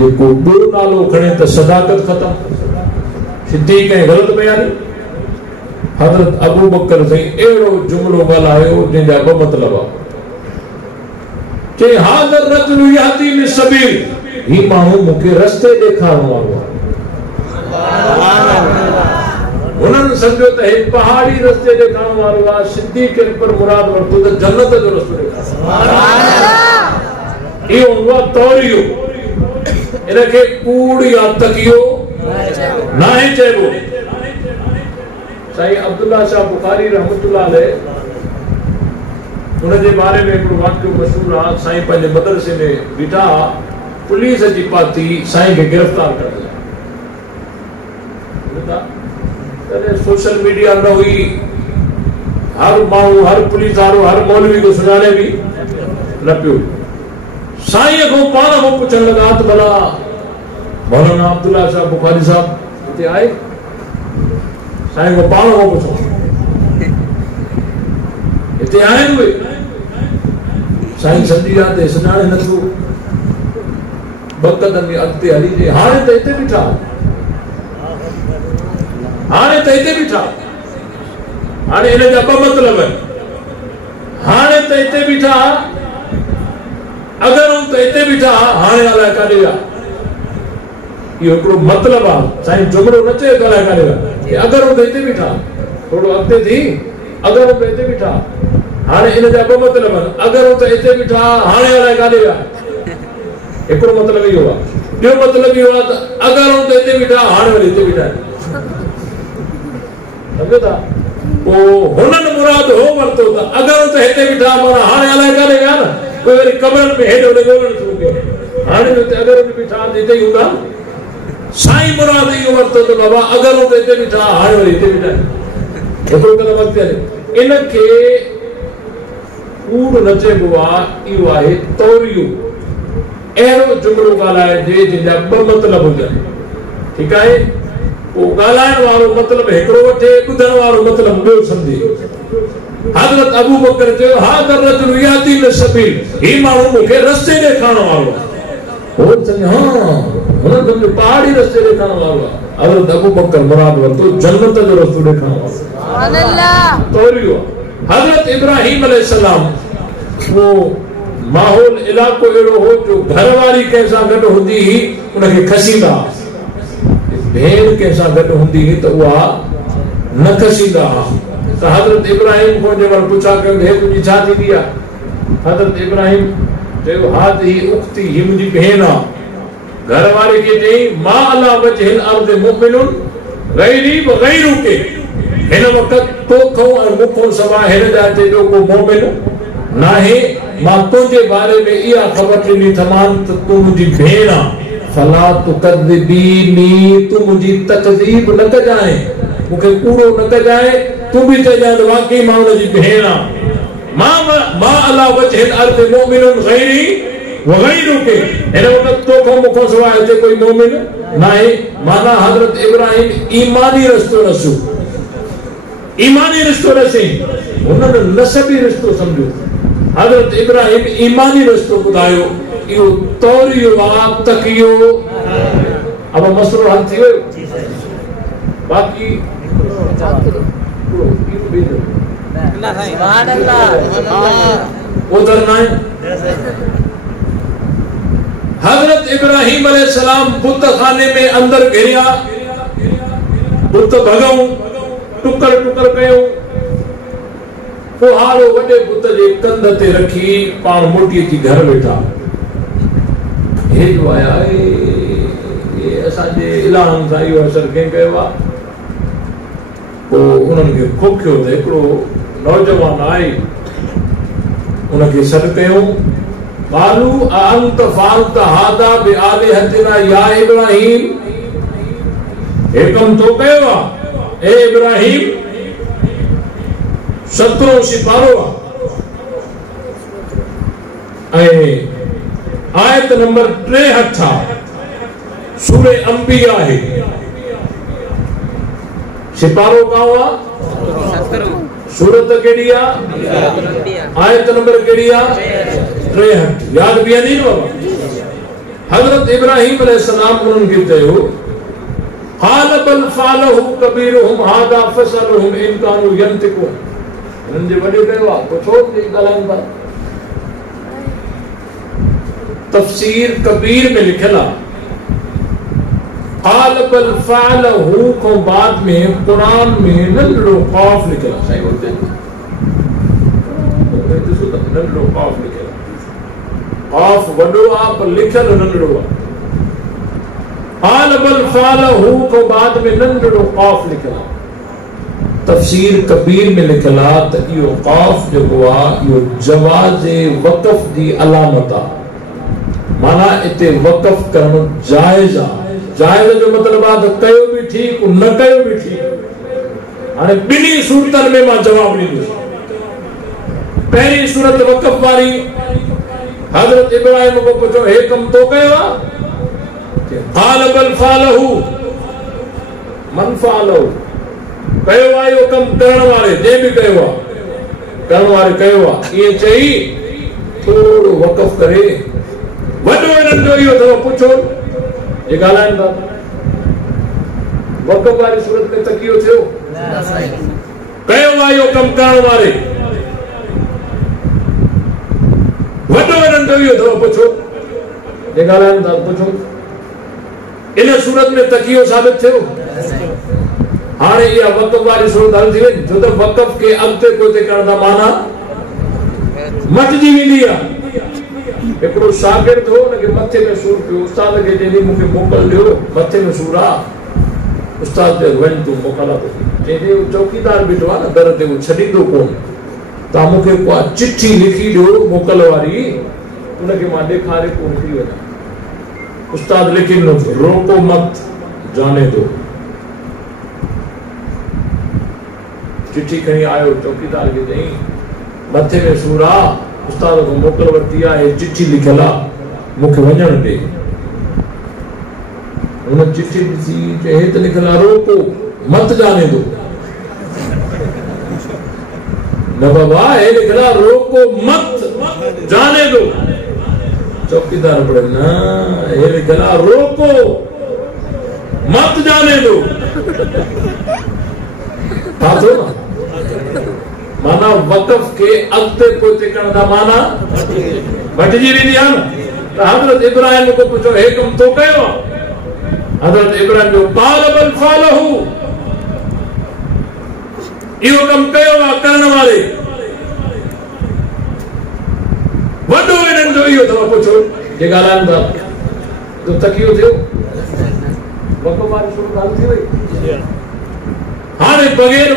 जे को ॿियो नालो खणे त सदाकत ख़तम सिद्दीक़ ऐं गलत बयानी हज़रत अबू बकर से एड़ो जुमलो ॻाल्हायो जंहिंजा ॿ मतिलब के हाज़र रजुल यहदी लिसबील ही माण्हू मूंखे रस्ते ॾेखारण वारो आहे उन्हनि सम्झो त हे पहाड़ी रस्ते ॾेखारण वारो आहे सिद्दीक़ पर मुराद वरितो त जन्नत जो रस्तो ॾेखारण इहो हूंदो आहे तौरियो इनखे कूड़ या तकियो नाहे चइबो साईं अब्दुल्ला शाह बुखारी रहमतुल्लाह अलैह उनजे बारे में हिकिड़ो वाक़ियो मशहूर आहे साईं पंहिंजे मदरसे में बीठा पुलिस जी पाती साईं खे गिरफ़्तार करे तॾहिं सोशल मीडिया न हुई हर माण्हू हर पुलिस वारो हर मौलवी को सुञाणे बि न पियो साईं को पाण को पुछण लॻा त भला मौलाना अब्दुल्ला शाह बुखारी साहब हिते आए साईं को पाण को पुछो हिते आहिनि उहे साईं सम्झी विया त सुञाणे नथो ॿ क़दम अॻिते हली जे हाणे त हिते बीठा हाणे त हिते बीठा हाणे हिन जा ॿ मतिलब आहिनि हाणे त हिते बीठा अगर त हिते बीठा हाणे अलाए काॾे विया इहो हिकिड़ो मतिलब आहे साईं जुमिलो न चए तो अलाए काॾे विया अगर त हिते बीठा थोरो अॻिते थी अगर त हिते बीठा हाणे हिन जा ॿ मतिलब आहिनि अगर त हिते बीठा हाणे अलाए काॾे विया हिकिड़ो मतिलब इहो आहे ॿियो मतिलब इहो आहे त अगर त हिते बीठा हाणे वरी हिते बीठा सम्झो था पोइ हुननि मुराद हो वरितो त अगर त हिते बीठा माना हाणे अलाए काॾे विया न कोई वरी कमरनि में हेॾे होॾे ॻोल्हण शुरू कयो हाणे अगर बि बीठा हिते ई हूंदा साईं मुराद इहो वरितो त बाबा अगर त हिते बीठा हाणे वरी हिते बीठा हिकिड़ो क़दम अॻिते हले इनखे कूड़ न चइबो आहे इहो आहे तौरियो अहिड़ो जुमिलो ॻाल्हाइजे जंहिंजा ॿ मतिलब हुजनि ठीकु आहे पोइ ॻाल्हाइण वारो मतिलब हिकिड़ो वठे ॿुधण वारो मतिलब ॿियो सम्झे हज़रत अबू बकर चयो हाज़र रजुल यहदी लिसबील ही माण्हू मूंखे रस्ते ॾेखारण वारो आहे हो सम्झो हुन सम्झो पहाड़ी रस्ते ॾेखारण वारो आहे हज़रत अबू बकर मुराद वरितो जन्नत जो रस्तो ॾेखारण वारो सुभान अल्लाह तौरियो हज़रत इब्राहिम अलैहिस्सलाम वो माहौल इलाको अहिड़ो हो जो घरवारी कंहिंसां गॾु हूंदी हुई उनखे खसींदा भेड़ कंहिंसां गॾु हूंदी हुई त उहा न खसींदा त हज़रत इब्राहिम को जंहिं महिल पुछा कयो हे तुंहिंजी छा थींदी आहे हज़रत इब्राहिम चयो हाज़िही उख़्ती ही मुंहिंजी भेण आहे घरवारी खे चई मा अला वजहिल अर्ज़ मुमिनुन गैरी व गैरुके हिन वक़्तु तोखो ऐं मूंखों सवाइ हिन जा हिते ॿियो को मोमिन नाहे मां तुंहिंजे बारे में इहा ख़बर ॾिनी थमान त तूं मुंहिंजी भेण आहे फला तुकद्दिबीनी तूं मुंहिंजी तकज़ीब न कजांइ मूंखे कूड़ो न कजांइ तूं बि चइजांइ त वाकई मां हुनजी भेण आहियां मां अला वजहिल अर्ज़ मुमिनुन गैरी व गैरुके हिन वक़्तु तोखों मूंखों सवाइ हिते कोई मोमिन नाहे माना हज़रत इब्राहिम ईमानी रस्तो रसियो ईमानी रिश्तो रसे उन्होंने नसबी रिश्तो समझो हज़रत इब्राहिम ईमानी रिश्तो बुधायो इहो तौरियो आहे तकियो अब मसलो हल थी वियो बाक़ी सुभान अल्लाह उधर ना हज़रत इब्राहिम अलैहिस्सलाम बुत खाने में अंदर घिरिया बुत भगऊं टुकर टुकर कयो पोहारो वॾे पुत जे कंध ते रखी पाण मोटी अची घर वेठा हे जो आया ये असांजे इलाहनि सां इहो असर कंहिं कयो आहे पोइ उन्हनि खे खोखियो त हिकिड़ो नौजवान आहे उनखे सॾु कयो क़ालू अअंत फ़अलत हाज़ा बिआलिहतिना या इब्राहिम हे कमु तो कयो आहे ए इब्राहिम 17 सिपारो आहे। आयत नंबर 63 सूरे अंबिया है। सिपारो का हुआ सूरत केड़िया आयत नंबर केड़िया 63 याद भी नहीं बाबा। हजरत इब्राहिम अलैहिस्सलाम उन्होंने कहो हाल बल फालहु कबीरुहुम हादा फसलहुम इन कानू यंतिकुन। उनजे वडे कहो पुछो के ॻाल्हाइनि था। तफसीर कबीर में लिखल आहे हाल बल फालहु को बाद में कुरान में नंढड़ो क़ाफ लिखल आहे। साईं बोलते ॾिसो त नंढड़ो क़ाफ लिखल आहे। क़ाफ वॾो आहे पर लिखल नंढड़ो आहे। हाल बल फालहु को बाद में नंढड़ो क़ाफ लिखल आहे। तफसीर कबीर में लिखल आहे त इहो क़ाफ जेको आहे इहो जवाज़े वक़फ़ जी अलामत आहे। माना इते वक़फ़ करणु जायज़ आहे। जायज़ जो मतलब आहे त कयो बि ठीक न कयो बि ठीक। हाणे ॿिन्ही सूरतनि में मां जवाब ॾींदुसि। पहिरीं सूरत वक़फ़ वारी हज़रत इब्राहिम को पुछो हे कम तो कयो आहे हाल बल फालहु मन फालहु कयो आहे इहो कम करण वारे जे बि कयो आहे करण वारे कयो आहे इहे चई थोरो वक़फ़ करे वॾो नंढो इहो अथव पुछो ये ॻाल्हाइनि था। वक़फ़ वारी सूरत में तकियो थियो कयो आहे इहो कम करण वारे वॾो नंढो इहो अथव पुछो ये ॻाल्हाइनि था पुछो। इन सूरत में तकियो साबित थियो। हाणे इहा वक़फ़ वारी सूरत हल थी वई छो त वक़फ़ के अॻिते पोइते करण जा माना मटिजी वेंदी आहे। हिकिड़ो शागिर्द हो हुनखे मथे में सूर पियो उस्ताद खे चई मूंखे मोकल ॾियो मथे में सूर आहे। उस्ताद चयो वञ तूं मोकला थो चई चौकीदार बीठो आहे न दर ते उहो छॾींदो कोन तव्हां मूंखे को चिठी लिखी ॾियो मोकल वारी उनखे मां ॾेखारे पोइ निकिरी वञा। उस्ताद लिखी ॾिनो रोको मत जाने दो। चिठी खणी आयो चौकीदार खे चई मथे में सूर आहे उस्ताद को मोकल वरती आहे चिठी लिखल आहे मूंखे वञण ॾे। हुन चिठी ॾिसी चए हे त लिखल आहे रोको मत जाने दो। न बाबा हे लिखल आहे रोको मत जाने दो। चौकीदार पढ़े न हे लिखल आहे रोको मत जाने दो। था थो न माना वक़फ़ के अॻिते पोइते करण जा माना मटिजी वेंदी आहे न। त हज़रत इब्राहिम को पुछो हे कम तो कयो आहे। हज़रत इब्राहिम जो क़ाल बल फालहु इहो कम कयो आहे करण वारे वॾो नंढो इहो अथव पुछो जे ॻाल्हाइनि था तो तकियो थियो। वक़फ़ वारी सूरत हल थी वई। हाणे बग़ैर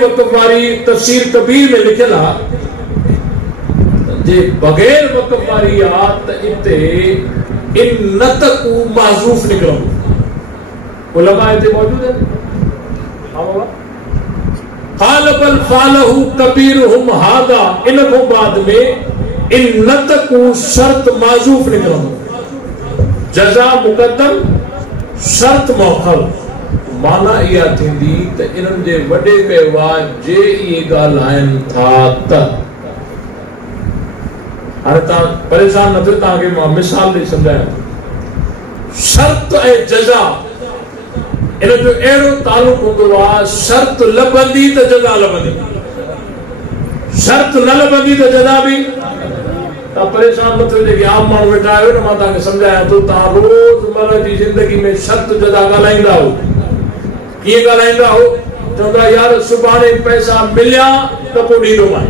वक़फ़ वारी तफसीर कबीर में लिखल आहे जे बग़ैर वक़फ़ वारी आहे त इते इन नतकू महज़ूफ़ निकिरंदो। उलमा इते मौजूद आहिनि। हा बाबा हाल बल फालहु कबीरुहुम हादा इन खां बाद में इन नतकू शर्त महज़ूफ़ निकिरंदो। जज़ा मुक़द्दम शर्त मौखल माना इहा थींदी त इन्हनि जे वॾे कयो आहे जे इहे ॻाल्हाइनि था त। हाणे तव्हां परेशान न थियो तव्हांखे मां मिसाल ॾेई सम्झायां। शर्त ऐं जज़ा इन जो अहिड़ो तालुक हूंदो आहे शर्त लभंदी त जज़ा लभंदी शर्त न लभंदी त जज़ा बि। तव्हां परेशान न थियो जेके आम माण्हू वेठा आहियो न मां तव्हांखे सम्झायां थो। तव्हां रोज़मर्रा जी ज़िंदगी में शर्त जज़ा ॻाल्हाईंदा हो कीअं ॻाल्हाईंदा हो चवंदा यार सुभाणे पैसा मिलिया त पोइ ॾींदोमांइ।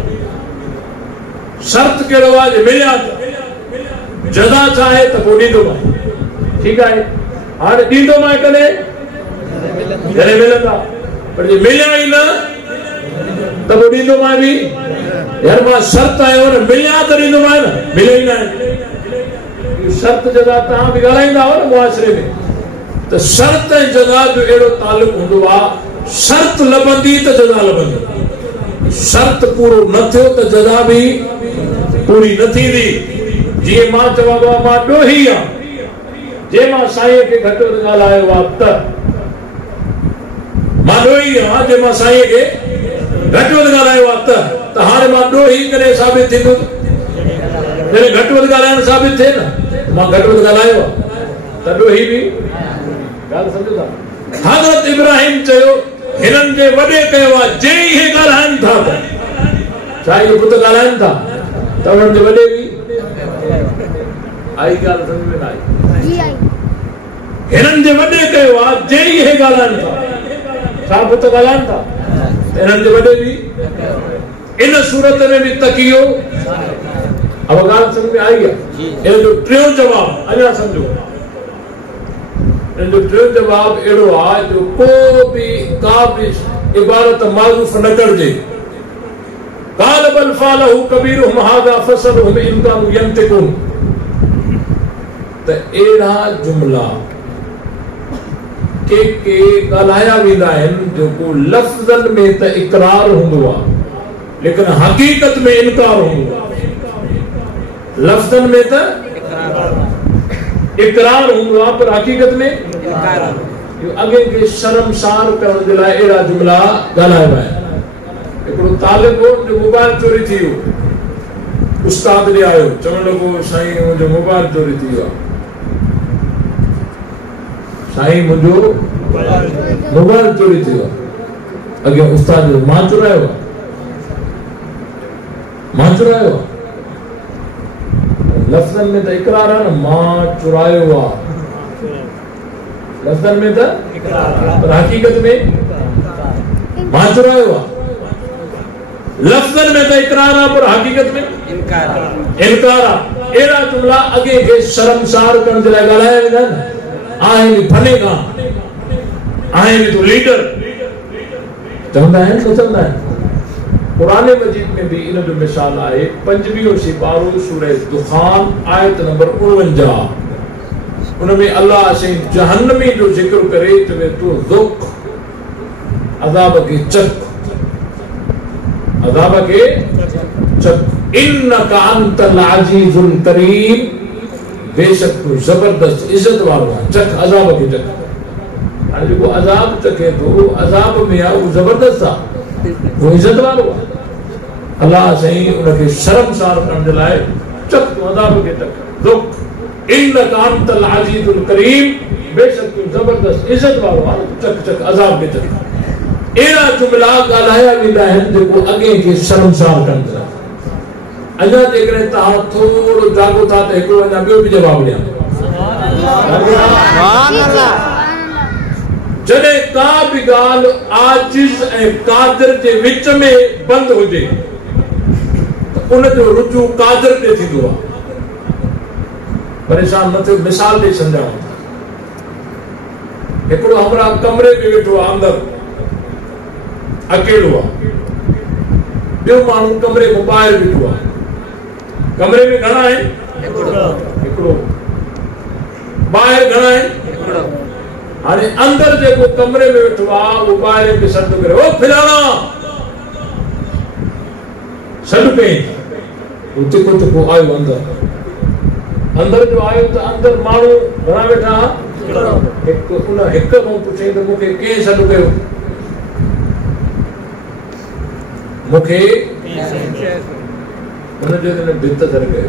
शर्त कहिड़ो आहे जे मिलिया त जज़ा छा आहे त पोइ ॾींदोमांइ। ठीकु आहे हाणे ॾींदोमांइ कॾहिं मिलंदा पर जे मिलिया ई न त पोइ ॾींदोमांइ बि। यार मां शर्त आयो न मिलिया त ॾींदोमांइ न मिले ई न। शर्त जज़ा तव्हां बि ॻाल्हाईंदा हो न मुआशिरे में त शर्त ऐं जज़ा जो अहिड़ो तालुक हूंदो आहे। शर्त लबंदी तो जजा लबंदी, शर्त पूरो न थियो तो जजा भी पूरी न थींदी। जीअं मां चवां मां ॾोही आ, जे मां साईं खे घटि वधि ॻाल्हायो आहे त मां ॾोही आहियां, जे मां साईं खे घटि वधि ॻाल्हायो आहे त हाणे मां ॾोही करे साबित थींदो, जॾहिं घटि वधि ॻाल्हाइण साबित थिए न, मां घटि वधि ॻाल्हायो आहे त ॾोही बि ॻाल्हि सम्झो था। हज़रत इब्राहिम चयो हिननि जे वॾे कयो आहे, जे इहे ॻाल्हाइनि था त छा इहे पुट ॻाल्हाइनि था त उन्हनि जे वॾे बि आई ॻाल्हि सम्झ में न आई। हिननि जे वॾे कयो आहे, जे इहे ॻाल्हाइनि था, छा पुट ॻाल्हाइनि था त हिननि जे वॾे बि। इन सूरत में बि तकियो। अब ॻाल्हि सम्झ में आई आहे। इन जो टियों जवाबु अञा सम्झो, इन जो टियों जवाबु अहिड़ो आहे जो को बि का बि इबारत मारूफ़ न करिजे। قال بل فعله كبيرهم هذا فاسألوهم إن كانوا ينطقون। त अहिड़ा जुमला के ॻाल्हाया वेंदा आहिनि जेको लफ़्ज़नि में त इक़रार हूंदो आहे लेकिन हक़ीक़त में इनकार हूंदो आहे। लफ़्ज़नि में त इक़रार हूंदो आहे पर हक़ीक़त में इनकार। अॻे खे शर्मसार करण जे लाइ अहिड़ा जुमला ॻाल्हाइबा आहिनि। हिकिड़ो तालिब हो जो मोबाइल चोरी थी वियो, उस्ताद ॾे आयो, चवण लॻो साईं मुंहिंजो मोबाइल चोरी थी वियो आहे। साईं मुंहिंजो मोबाइल चोरी थी वियो आहे। अॻे उस्ताद मां चुरायो आहे, मां चुरायो आहे। लफ़्ज़नि में त इक़रार आहे न, मां चुरायो आहे, लफ़्ज़नि में त पर हक़ीक़त में मां चुरायो आहे। लफ़्ज़नि में त इक़रार आहे पर हक़ीक़त में इनकार आहे। अहिड़ा जुमला अॻे खे शर्मसार करण जे लाइ ॻाल्हाया वेंदा आहिनि। आहिनि बि फने खां, आहिनि बि तूं लीडर चवंदा आहिनि, चवंदा आहिनि। क़ुरान मजीद में भी इन जो मिसाल आहे। 25 सिपारो सूरह दुखान आयत नंबर 49। उनमें अल्लाह से जहन्नमी जो जिक्र करे चवे तो ज़ुक़ अज़ाब के चक, अज़ाब के चक, इन्नका अंतल अज़ीज़ुल करीम, बेशक तू जबरदस्त इज्जत वारो आहे। चक अज़ाब के चक, हाणे जेको अज़ाब चके थो अज़ाब में आहे, उहो जबरदस्त आहे, वो इज्जत वारो आहे। अल्लाह साईं उनखे शर्मसार करण जे लाइ चक तू अज़ाब के चक, ज़ुक़ इन्नका अंतल अज़ीज़ुल करीम, बेशक तू जबरदस्त इज्जत वारो आहे, चक चक अज़ाब के चक। अहिड़ा जुमला ॻाल्हाया वेंदा आहिनि जेको अॻे खे शर्मसार कनि था। अञा जेकॾहिं तव्हां थोरो जागो था त हिकिड़ो अञा ॿियो बि जवाबु ॾियां। जॾहिं का बि ॻाल्हि आजिज़ ऐं कादिर जे विच में बंदि हुजे त उनजो रुजू कादिर ते थींदो आहे। परेशान न थियो, मिसाल ॾेई सम्झां। हिकिड़ो हमरा कमरे में वेठो आहे, अंदरि अकेलो आहे, ॿियो माण्हू कमरे खां ॿाहिरि बीठो आहे। कमरे में घणा आहिनि? हिकिड़ो। ॿाहिरि घणा आहिनि? हाणे अंदरि जेको कमरे में वेठो आहे उहो ॿाहिरि खे सॾु करे, ओ फिलाणा, सॾु कई। तिको तिको आयो अंदरि, अंदरि जो आयो त अंदरि माण्हू घणा वेठा? हिकु। उन हिक खां पुछई त मूंखे कंहिं सॾु कयो? मूंखे उनजे भित सॾु कयो।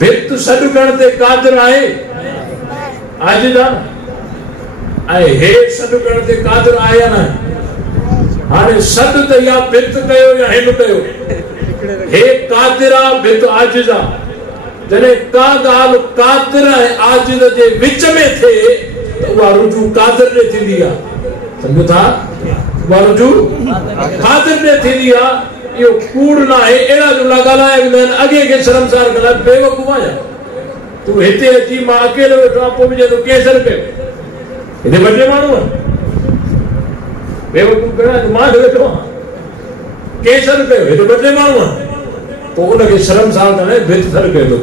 भित सॾु करण ते कादिर आहे, आजिज़ आहे, ऐं हेठि सॾु करण ते कादिर आहे या न? हाणे सॾु त या भित कयो या हिन कयो, हे कादिर आहे, भित आजिज़ आहे। जॾहिं का ॻाल्हि कादिर ऐं आजिज़ जे विच में थिए त उहा रुजू कादिर ॾे थींदी आहे। सम्झो था? उहा रुजू कादिर ॾे थींदी आहे। इहो कूड़ न आहे। अहिड़ा जुमला ॻाल्हाया वेंदा आहिनि अॻे खे शर्मसार करण लाइ। बेवकूफ़ आहियां तूं हिते अची, मां अकेलो वेठो आहियां, पोइ बि चए थो कंहिं सॾु कयो? हिते ॿ टे माण्हू आहिनि। बेवकूफ़ कहिड़ा? मां वेठो आहियां, कंहिं सॾु कयो? हिते ॿ टे माण्हू आहिनि। पोइ उनखे शर्मसार करण भित सॾु कयो थो,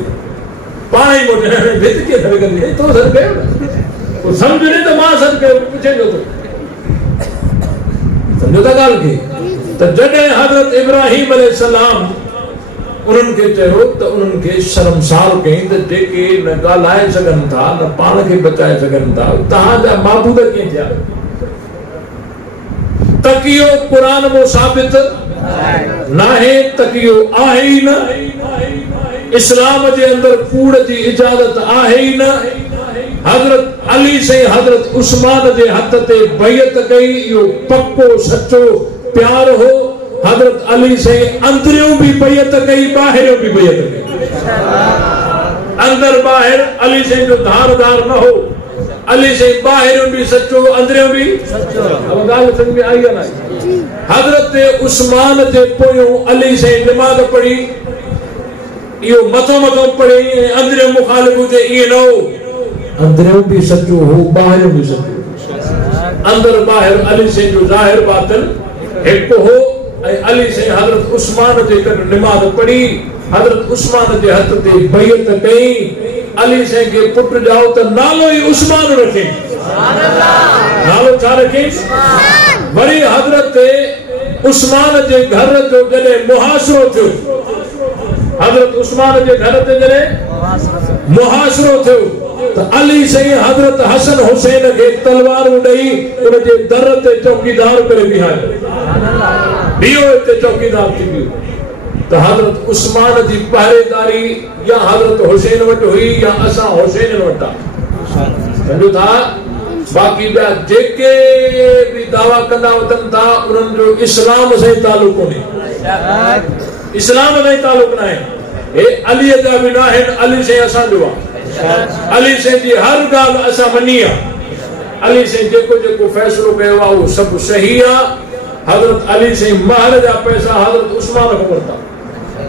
पाण ई मोटे भित कीअं सॾु कंदी? तो सॾु कयो न। वो समझ नहीं तो मां सद के पूछे जो तो समझो था गाल की तो जॾहिं हज़रत इब्राहिम अलैहिस्सलाम उन्हनि खे चयो त उन्हनि खे शर्मसार कई त जेके न ॻाल्हाए सघनि था न पाण खे बचाए सघनि था तव्हांजा माबूद कीअं थिया तकियो क़ुरान में साबित नाहे तकियो आहे ई न इस्लाम जे अंदर कूड़ जी इजाजत आहे ई न हज़रत अली से हज़रत उस्मान जे हथ ते बैयत कई इहो पक्को सच्चो प्यार हो हज़रत अली से अंदरियों भी बैयत कई बाहरियों भी बैयत कई अंदर बाहर अली से जो धारदार न हो अली से बाहरियों भी सच्चो अंदरियों भी सच्चो अब गाल समझ में आई है ना हज़रत उस्मान जे पोयों अली से नमाज पढ़ी इहो मथो मथो पढ़ी अंदरियों मुखालिफ हुजे इहे न हो अंदरियों भी सच्चो हो बाहरियों भी सच्चो अंदर बाहर अली से जो ज़ाहिर बातिन एक हो अली से हज़रत उस्मान जे कर नमाज पढ़ी हज़रत उस्मान जे हथ ते बैयत कई अली से के पुट जाओ तो नालो ही उस्मान रखे नालो छा रखे वरी हज़रत उस्मान जे घर जो जने मुहासरो थियो हज़रत उस्मान जे घर ते जने मुहासरो थियो तो अली से हज़रत हसन हुसैन के तलवार उड़ई उन जे दर ते चौकीदार करे बियो ते चौकीदार थी तो हज़रत उस्मान जी पहरेदारी या हज़रत हुसैन वट हुई या असा हुसैन वटा समझो था बाकी ॿिया जेके भी दावा कंदा वतन था उन्हनि जो इस्लाम से ताल्लुक कोन्हे इस्लाम से ताल्लुक न आहे ए अली जा भी न आहिनि अली से असां जो अली से जी हर गाल असा मनी अली से जेको जेको फैसलो कयो आहे वो सब सही आहे हज़रत अली से महल जा पैसा हज़रत उस्मान को वरता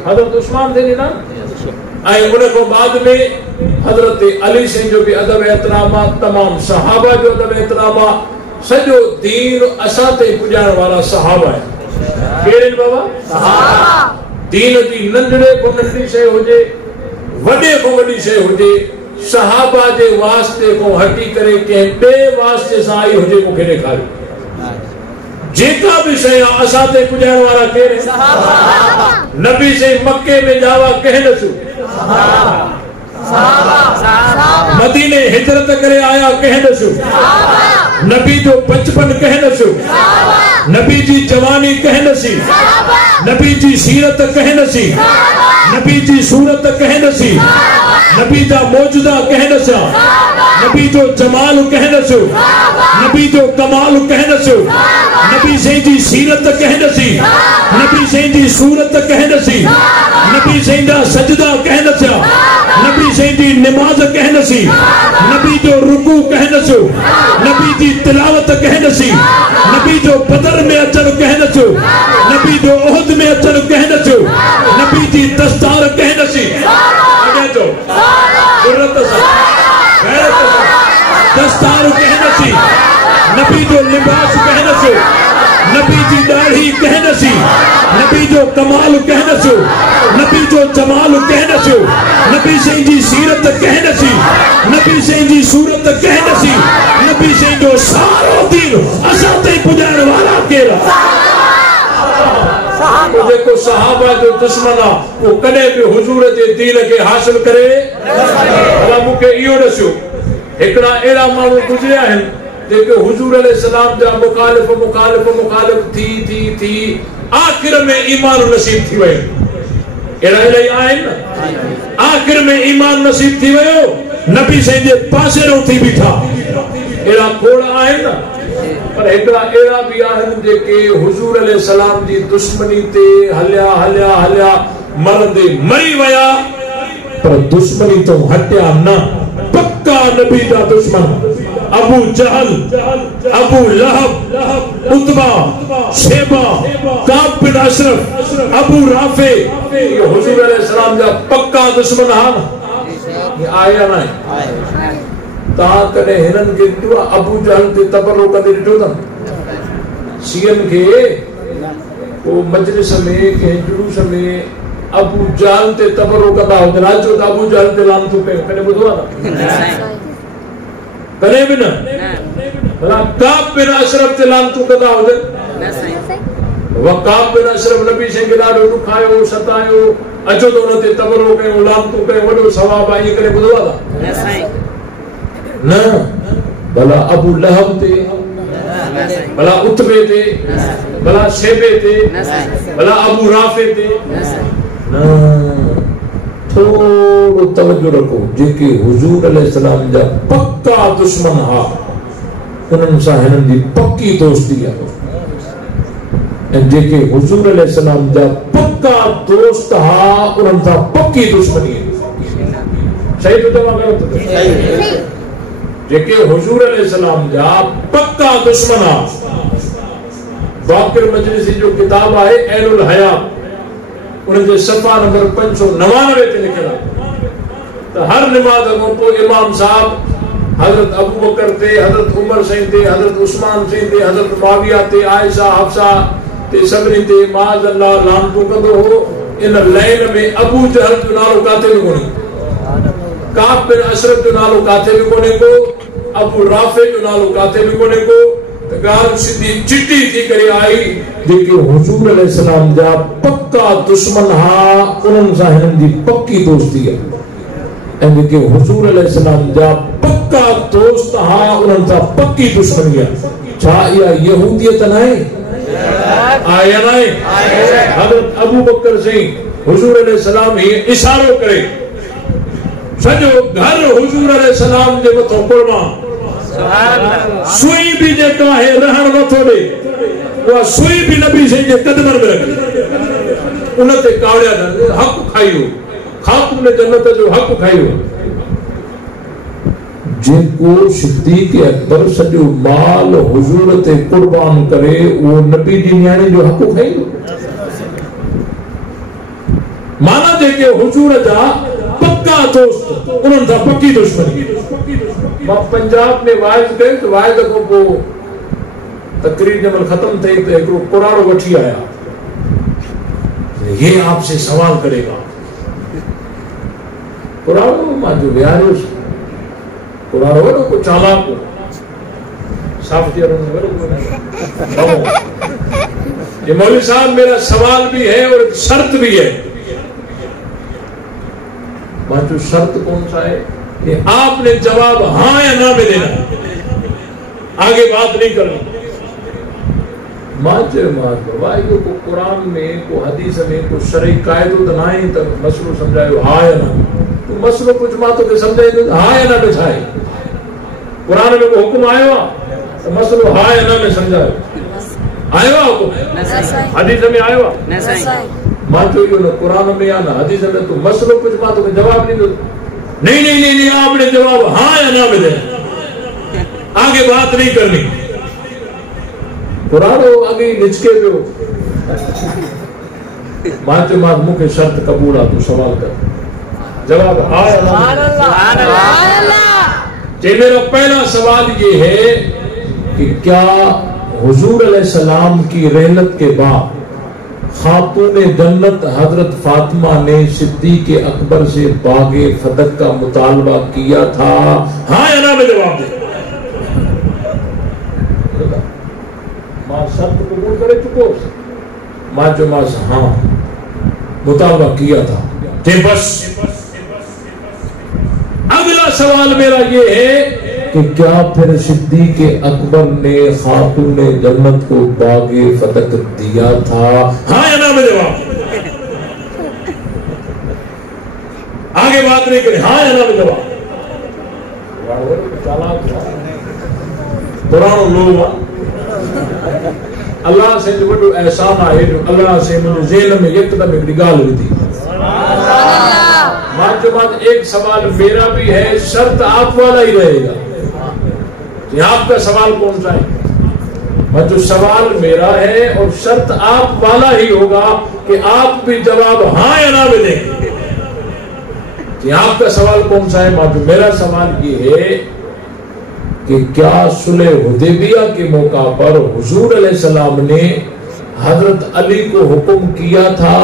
हज़रत उस्मान थे ना आई उन को बाद में हज़रत अली से जो भी अदब एहतराम तमाम सहाबा जो अदब एहतराम सजो दीन असा ते पुजाण वाला सहाबा है केरे बाबा सहाबा दीन जी नंढड़े को नंढड़ी से होजे वडे को वडी से होजे सहाबा जे वास्ते को हटी करे के बे वास्ते से आई होजे मुखे दिखाई जेका भी शय असा ते पुजाण वाला केरे सहाबा नबी से मक्के में जावा कह नसु सहाबा मदीने हिजरत करे आया कह नसु नबी जो बचपन कह नसु नबी जी जवानी कह नसी नबी जी सीरत कह नसी नबी जी सूरत कह नसी नबी जा मौजूदा कह नसा नबी जो जमाल कह नसु नबी जो कमाल कह नसु नबी से जी सीरत कह नसी नबी से जी सूरत कह नसी नबी से जा सजदा कह नसा नबी से जी नमाज कह नसी नबी जो रुकू कह नसु नबी जी तिलावत कह नसी नबी जो बदर में अचन कह नसु नबी जो ओहद में अचन कह नसु नबी जी दस्तार कह नसी आगे जो गुररत सा गैरत सा दस्तार कह नसी नबी जो लिबास कह नसु नबी जी दाढ़ी कह नसी नबी जो कमाल कह नसु नबी जो जमाल कह नसु नबी से जी सीरत कह नसी नबी से जी सूरत कह नसी नबी से जो सारो दीन असा ते पुजाण वाला केरा देखो सहाबा जो दुश्मन वो कदे भी हुजूर जे दीन के हासिल करे भला मुके इहो दसो एकड़ा एड़ा मानू गुजरिया हैं जेके हुजूर अलैहिस्सलाम जा मुखालिफ थी आखिर में ईमान नसीब थी वयो एड़ा एड़ा आइन आखिर में ईमान नसीब थी वयो नबी से जे पासे रो थी बीठा एड़ा कोड़ आइन पर एकड़ा एड़ा भी आहिन जेके हुजूर अलैहिस्सलाम जी दुश्मनी ते हल्या मरदे मरी वया पर दुश्मनी तो हटिया न पक्का नबी दा दुश्मन अबू जहल अबू लहब उतबा शेबा काब बिन अशरफ अबू राफे ये हुजूर अलैहिस्सलाम जा पक्का दुश्मन हान ये आया ना ता कने हिनन के ॾिठो अबू जहल ते तबरो कदे ॾिठो त सीएम के वो मजलिस में के जुलूस में अबू जहल ते तबरो कदा हो राजो अबू जहल ते लान तो पे कने बुधवा कने भी न भला काब बिन अशरफ ते लानतू कदा हुजन व काब बिन अशरफ नबी से के ॾाढो दुखायो सतायो अचो तो न ते तबरो कयो लानतू कयो वॾो सवाब आई करे ॿुधो था न भला अबू लहब ते भला उतबे ते भला शेबे ते भला अबू राफे ते न थोड़ो तवज्जो रखो जेके हुजूर अलैहिस्सलाम जा पक्का दुश्मन हा उन्हनि सां हिननि जी पक्की दोस्ती आहे ऐं जेके हुजूर अलैहिस्सलाम जा पक्का दोस्त हा उन्हनि सां पक्की दुश्मनी सही तो तव्हां ग़लति जेके हुजूर अलैहिस्सलाम जा पक्का दुश्मन हा बाक़िर मजलिसी जो किताब आहे ऐनुल हयात उनके सफ़ा नंबर 599 ते लिखियल आहे त हर नमाज खां पोइ इमाम साहब हजरत अबू बकर ते हजरत उमर सही ते हजरत उस्मान सही ते हजरत मुआविया ते आयशा हफ्सा ते सभिनी ते माज़ अल्लाह लानतू कंदो हो इन लाइन में अबू जहल जो नालो काथे बि कोन्हे काब बिन अशरफ जो नालो काथे बि कोन्हे को अबू राफे जो नालो काथे बि कोन्हे को गाल सिधी चिट्टी थी करे आई जेके हुजूर अलैहिस्सलाम जा पक्का दुश्मन हा उन्हनि सां हिननि जी पक्की दोस्ती आहे ऐं जेके हुजूर अलैहिस्सलाम जा पक्का दोस्त हा उन्हनि सां पक्की दुश्मनी आहे छा इहा यहूदियत नाहे आहे नाहे हज़रत अबू बकर से हुजूर अलैहिस्सलाम ही इशारो करे सॼो घर हुजूर अलैहिस्सलाम जे मथां कुर्बान सुई भी जेका है रहन नथो ॾे उहा सुई भी नबी से जे कदमनि में रखी उन ते कावड़िया हक़ खाइयो खातून जन्नत जो हक़ खाइयो जेको सिद्दीक़ अकबर सॼो माल हुजूर ते कुर्बान करे उहो नबी जी न्याणी जो हक़ खाइयो माना जेके हुजूर जा पक्का दोस्त उन्हनि सां पक्की दुश्मनी मां पंजाब में वाइज गए तो वाइज को वो तकरीर जब खत्म थे तो एक कुरानो वठी आया ये आपसे सवाल करेगा कुरानो मां जो विहारियो कुरानो वॾो को चालाक को साफ दिया ये मौलवी साहब मेरा सवाल भी है और शर्त भी है मां जो शर्त कौन सा है कि आपने जवाब हाँ या ना में देना आगे बात नहीं करनी को कुरान में को हदीस में को शरई कायदो तो ना ही तो मसलो समझायो हाँ या ना तो मसलो कुछ मां तो समझाए हाँ या ना में छाए कुरान में को हुक्म आयो तो मसलो हाँ या ना में समझायो आयो हुक्म हदीस में आयो मां जो यो न कुरान में या ना हदीस में तो मसलो कुछ मां तो जवाब नहीं दो नहीं आपने जवाब हाँ या ना में देना आगे बात नहीं करनी कुरानो आगे निचके पियो मां मुखे शर्त कबूल आ तू सवाल कर जवाब हाँ या ना जे मेरा पहला सवाल ये है कि क्या हुजूर अलैहिस्सलाम की रहलत के बाद खातून जन्नत हजरत फातिमा ने सिद्दीक़ अकबर से बागे फतक का मुतालबा किया था हाँ या ना में जवाब दे मां शर्त कबूल करे चुको मां जो मां हाँ मुतालबा किया था ते बस अगला सवाल मेरा ये है कि क्या फिर सिद्दीक़ अकबर ने खातून जन्नत को बागे फतक दिया था हाँ या ना में जवाब आगे बात नहीं करें हाँ या ना में जवाब पुरानो लोग अल्लाह से जो वॾो एहसान आहे जो अल्लाह से मुझे ज़हन में यकदम हिकिड़ी ॻाल्हि विधी मां के बाद एक सवाल मेरा भी है शर्त आप वाला ही रहेगा आपका सवाल कौन सा है जो सवाल मेरा है और शर्त आप वाला ही होगा कि आप भी जवाब हाँ या ना में देंगे कि आपका सवाल कौन सा है मेरा सवाल ये है कि क्या सुलह हुदैबिया के मौका पर हुजूर अलैहिस्सलाम ने हजरत अली को हुक्म किया था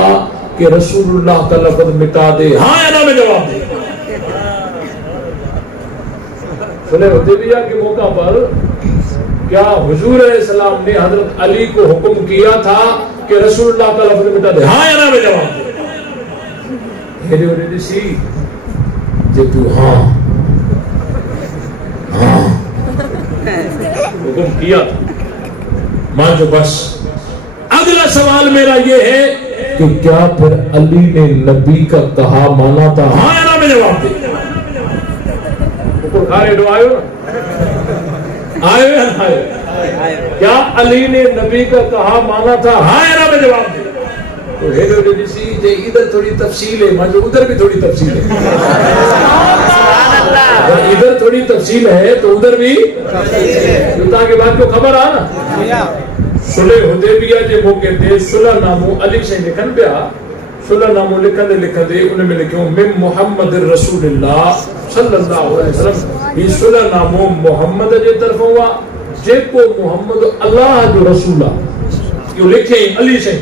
कि रसूलुल्लाह का लफ्ज मिटा दे हाँ या ना में जवाब दे सुलह हुदैबिया के मौका पर क्या हुजूर सलाम ने हजरत अली को हुक्म किया था कि रसूलुल्लाह का लफ्ज मिटा दे? हाँ या ना में जवाब दे। हेरे होरे सी जे तू हाँ हाँ हुक्म किया था, मान जो बस। अगला सवाल मेरा ये है कि क्या फिर अली ने नबी का कहा माना था? हाँ या ना में जवाब दे। ऊपर खारे आयो ना, आयो या ना आयो? क्या अली ने नबी का कहा माना था? हाँ या ना में जवाब दे। तो हेलो सी जे इधर थोड़ी तफसील है, मान जो उधर भी थोड़ी तफसील है। इधर थोड़ी तफसील है तो उधर भी युद्ध के बाद को खबर आ ना। सुलह हुदैबिया जे मौके ते सुलहनामो अली से लिखन पिया। सुलहनामो लिखंदे लिखंदे उन में लिखियो मिम मुहम्मद रसूलुल्लाह सल्लल्लाहु अलैहि वसल्लम। ये सुलहनामो मोहम्मद जे तरफ हुआ जेको मोहम्मद अल्लाह जो रसूल आ। यो लिखे अली से।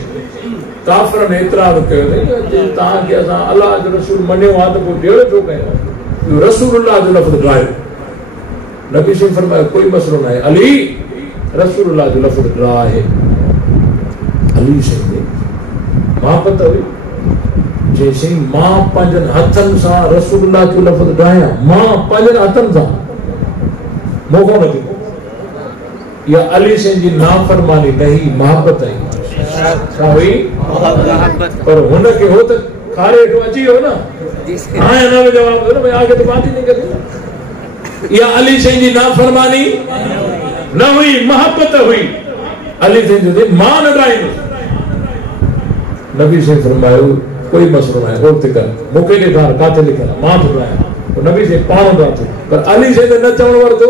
काफर ने इतराज कयो जे ता के असा अल्लाह जो रसूल मन्यो आ तो कोई डेढ़ छो कयो? यो रसूलुल्लाह जो लफ्ज ड्रायो। नबी से फरमाया कोई मसलो ना है अली, रसूलुल्लाह जो लफ्ज ड्रा है। अली से मां पता हुई जैसे मां पंजन हथन सा रसूलुल्लाह जो लफ्ज ड्राया, मां पंजन हथन सा मोको न थी या अली से जी नाफरमानी नहीं मोहब्बत है हुई पर हुन के हो तो खारे तो अची हो ना। हाँ या ना में जवाब दो ना, मैं आगे तो बात ही नहीं करती। या अली से जी नाफरमानी न हुई, मोहब्बत हुई। अली से जो मां न ड्राई। नबी से फरमायो कोई मसलो ना है और ते कर मौके के बाहर काते लिखा मां तो ड्राया तो नबी से पाण बात पर अली से न चवण वरतो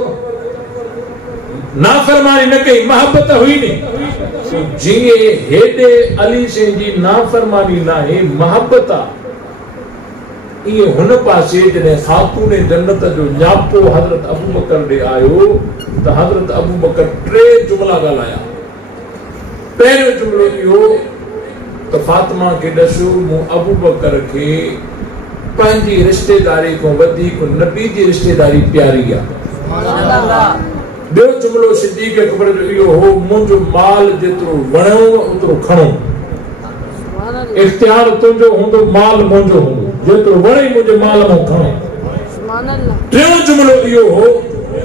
नाफरमानी न कई, मोहब्बत हुई नहीं। जी हेडे अली से जी नाफरमानी ना है मोहब्बत आ। ये हुन पासे जने खातून जन्नत जो न्यापो हजरत अबू बकर दे आयो तो हजरत अबू बकर टे जुमला गालाया। पहले जुमलो यो तो फातिमा के दसो मु अबू बकर के पंजी रिश्तेदारी को वधी को नबी जी रिश्तेदारी प्यारी आ। सुभान अल्लाह। बो जुमलो सिद्दीक़ अकबर जो यो हो मुंजो माल जेतरो वणो उतरो खणो। इख्तियार तुझो हुंदो माल मुंजो हुंदो जेतरो वणे मुंजे माल मो खणो। सुभान अल्लाह। टियों जुमलो यो हो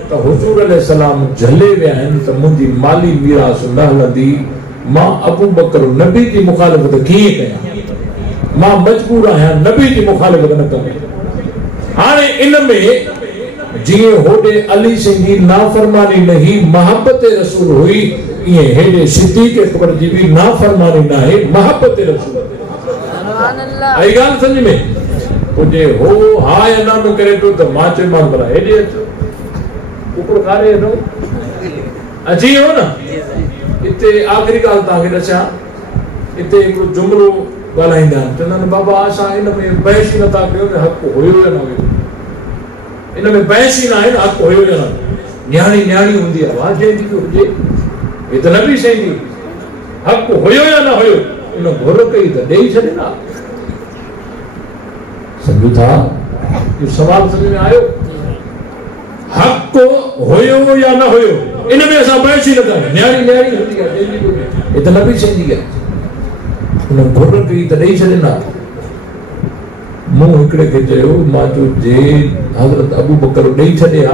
तो हुजूर अलैहि सलाम झले विया आहिनि तो मुंजी माली मीरास न हलंदी। मां अबू बकर नबी जी मुखालिफत कीअं कयां? मां मजबूर आहियां नबी जी मुखालिफत न कयां। हाणे इन में जिए होडे अली से जी नाफरमानी नहीं मोहब्बत रसूल हुई, ये हेडे सिद्दीक़ अकबर जी भी नाफरमानी ना है मोहब्बत रसूल। सुभान अल्लाह। आई गाल समझ में पुजे हो हा या ना में करे तो माचे मान बरा हेडे अचो ऊपर कारे नो अजी हो ना। इते आखिरी गाल ता के दसा इते एक जुमलो गालाइंदा तनन बाबा आशा इन में बहस न ता कयो हक होयो या ना होयो। इन में बहस ही ना है हक होयो या ना। न्याणी न्याणी हुंदी है वाजे दी हुजे ये तो नबी सही हक होयो या ना होयो उन घोर कई तो देई छना। समझो था ये सवाल समझ में आयो? हक को होयो या ना होयो इन में ऐसा बहस ही न कर। न्याणी न्याणी हुंदी है ये तो नबी सही है उन घोर कई तो देई छना। मुंह हिकड़े के चयो मां जो जे हजरत अबू बकर देई छड़िया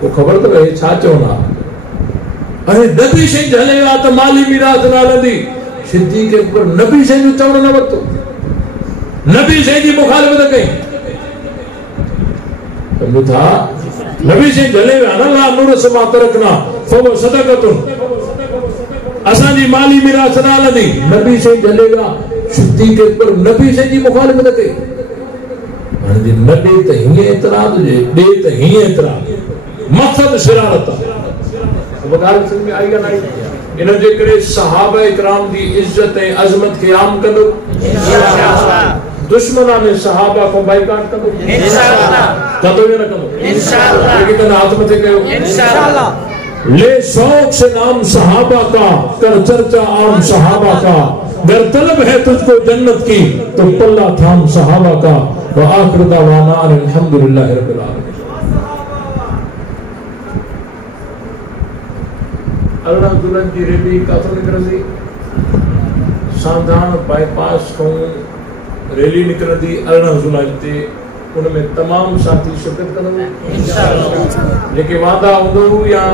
तो खबर तो है छा चवना। अरे नबी से झलेगा तो माली मीरास न हलंदी। सिद्दीक़ अकबर नबी से जो चवण न वरतो, नबी से जी मुखालिफत कई। समझो था नबी से झलेगा न ला नूर समा तरकना फव सदक़तुन असा जी माली मीरास न हलंदी। नबी से झलेगा सिद्दीक़ अकबर नबी से जी मुखालिफत कई। हाणे जी न दे त हीअं एतराज़ जे दे त हीअं एतराज़ मक़सद शरारत वगाल समझ में आई या नहीं? इन जे करे सहाबा इकराम दी इज्जत ए अजमत के आम कंदो इंशाअल्लाह। दुश्मना ने सहाबा को बाइकाट कंदो इंशाअल्लाह। कंदो या न कंदो इंशाअल्लाह। लेकिन हाथ मथे कयो इंशाअल्लाह। ले शौक से नाम सहाबा का कर चर्चा आम सहाबा का। अगर तलब है तुझको जन्नत की तो पल्ला थाम सहाबा का। व आखिर दावाना अल्हम्दुलिल्लाहि रब्बिल आलमीन। अल्लाह दुल्हन की रैली काथों निकलंदी साधारण बाईपास को रैली निकलंदी अल्लाह जुलाई ते उनमें तमाम साथी शिरकत कंदो इंशाअल्लाह जेके वादा हूंदो या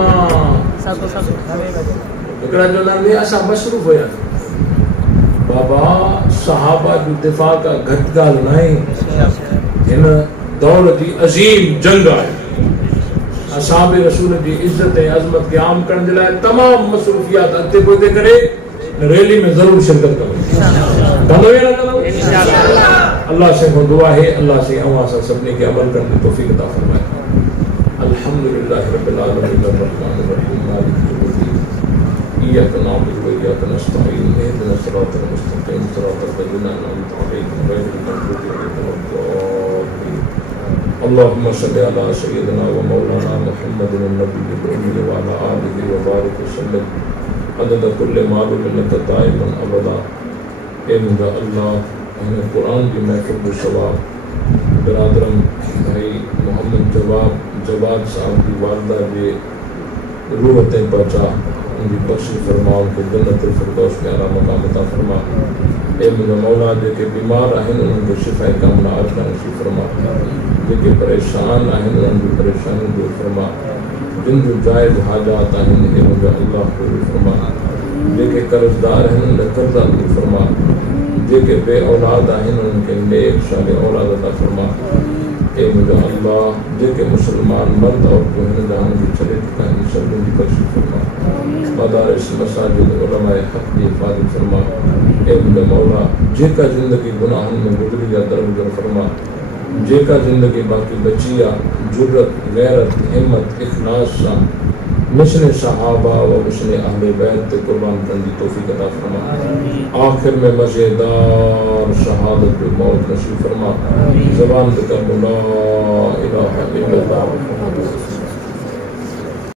हिकिड़ा जो नाम असां मसरूफ़ हुया बाबा सहाबा जो दिफ़ा का घटि ॻाल्हि न आहे हिन दौर जी अज़ीम जंग आहे असाबे रसूल जी इज्जत ऐं अज़मत खे आम करण जे लाइ तमाम मसरूफ़ियात अॻिते पोइते करे रैली में ज़रूर शिरकत कंदो या न कंदो इंशाअल्लाह अल्लाह से दुआ है अल्लाह से अवां सां सभिनी खे अमल करण जी तौफ़ीक़ अता फ़रमाए अल्हम्दुलिल्लाह रब्बिल आलमीन अर्रहमानिर रहीम मालिक यौमिद्दीन इय्याका नअबुदु व इय्याका नस्तईन इहदिनस सिरातल मुस्तक़ीम सिरातल लज़ीना अनअमता अलैहिम गैरिल मग़्दूबि अलैहिम वलद्दाल्लीन अल्लाहुम्मा सल्लि अला सय्यिदिना व मौलाना मुहम्मदिन नबिय्यिल उम्मी व अला आलिहि व बारिक वसल्लम अदद कुल्ल मालूमिन लक दाइमन अबदा ए मुंहिंजा अल्लाह हिन क़ुरान जी महफ़िल जो सवाब बिरादरम भाई मोहम्मद जवाद साहब की वालदा जे रूह ते पहुचा उनकी बख्शी फरमा उनके जन्नतुल फिरदौस में आला मकाम अता फरमा ए मुंहिंजा मौला जेके बीमार आहिनि उन्हनि खे शिफ़ा कामिला आजिला नसीब फरमा जेके परेशान आहिनि उन्हनि जी परेशानियूं दूर फरमा जिन जो जाइज़ हाजात आहिनि ए मुंहिंजा अल्लाह पूरी फरमा जेके कर्ज़दार आहिनि उन कर्ज़ा दूर फरमा जेके बे औलाद आहिनि उन्हनि खे नेक सालिह औलाद अता फरमा ए मुंहिंजा अल्लाह जेके मुसलमान मर्द औरतूं हिन जहान खे छॾे चुका आहिनि सभिनी जी बख़्शी फरमा मदारिस मसाजिद उलमाए हक़ जी हिफ़ाज़त फरमा ए मुंहिंजा मौला जेका ज़िंदगी गुनाहनि में गुज़री आहे दरगुज़र फरमा जेका ज़िंदगी बाक़ी बची आहे जुर्रत गैरत हिम्मत इख़लास सां मिशन सहाबा व मिशन अहले बैत ते कुर्बान करने की तौफीक अता फरमा आखिर में मज़ेदार शहादत जो मौत नसीब फरमा ज़बान पे कर ला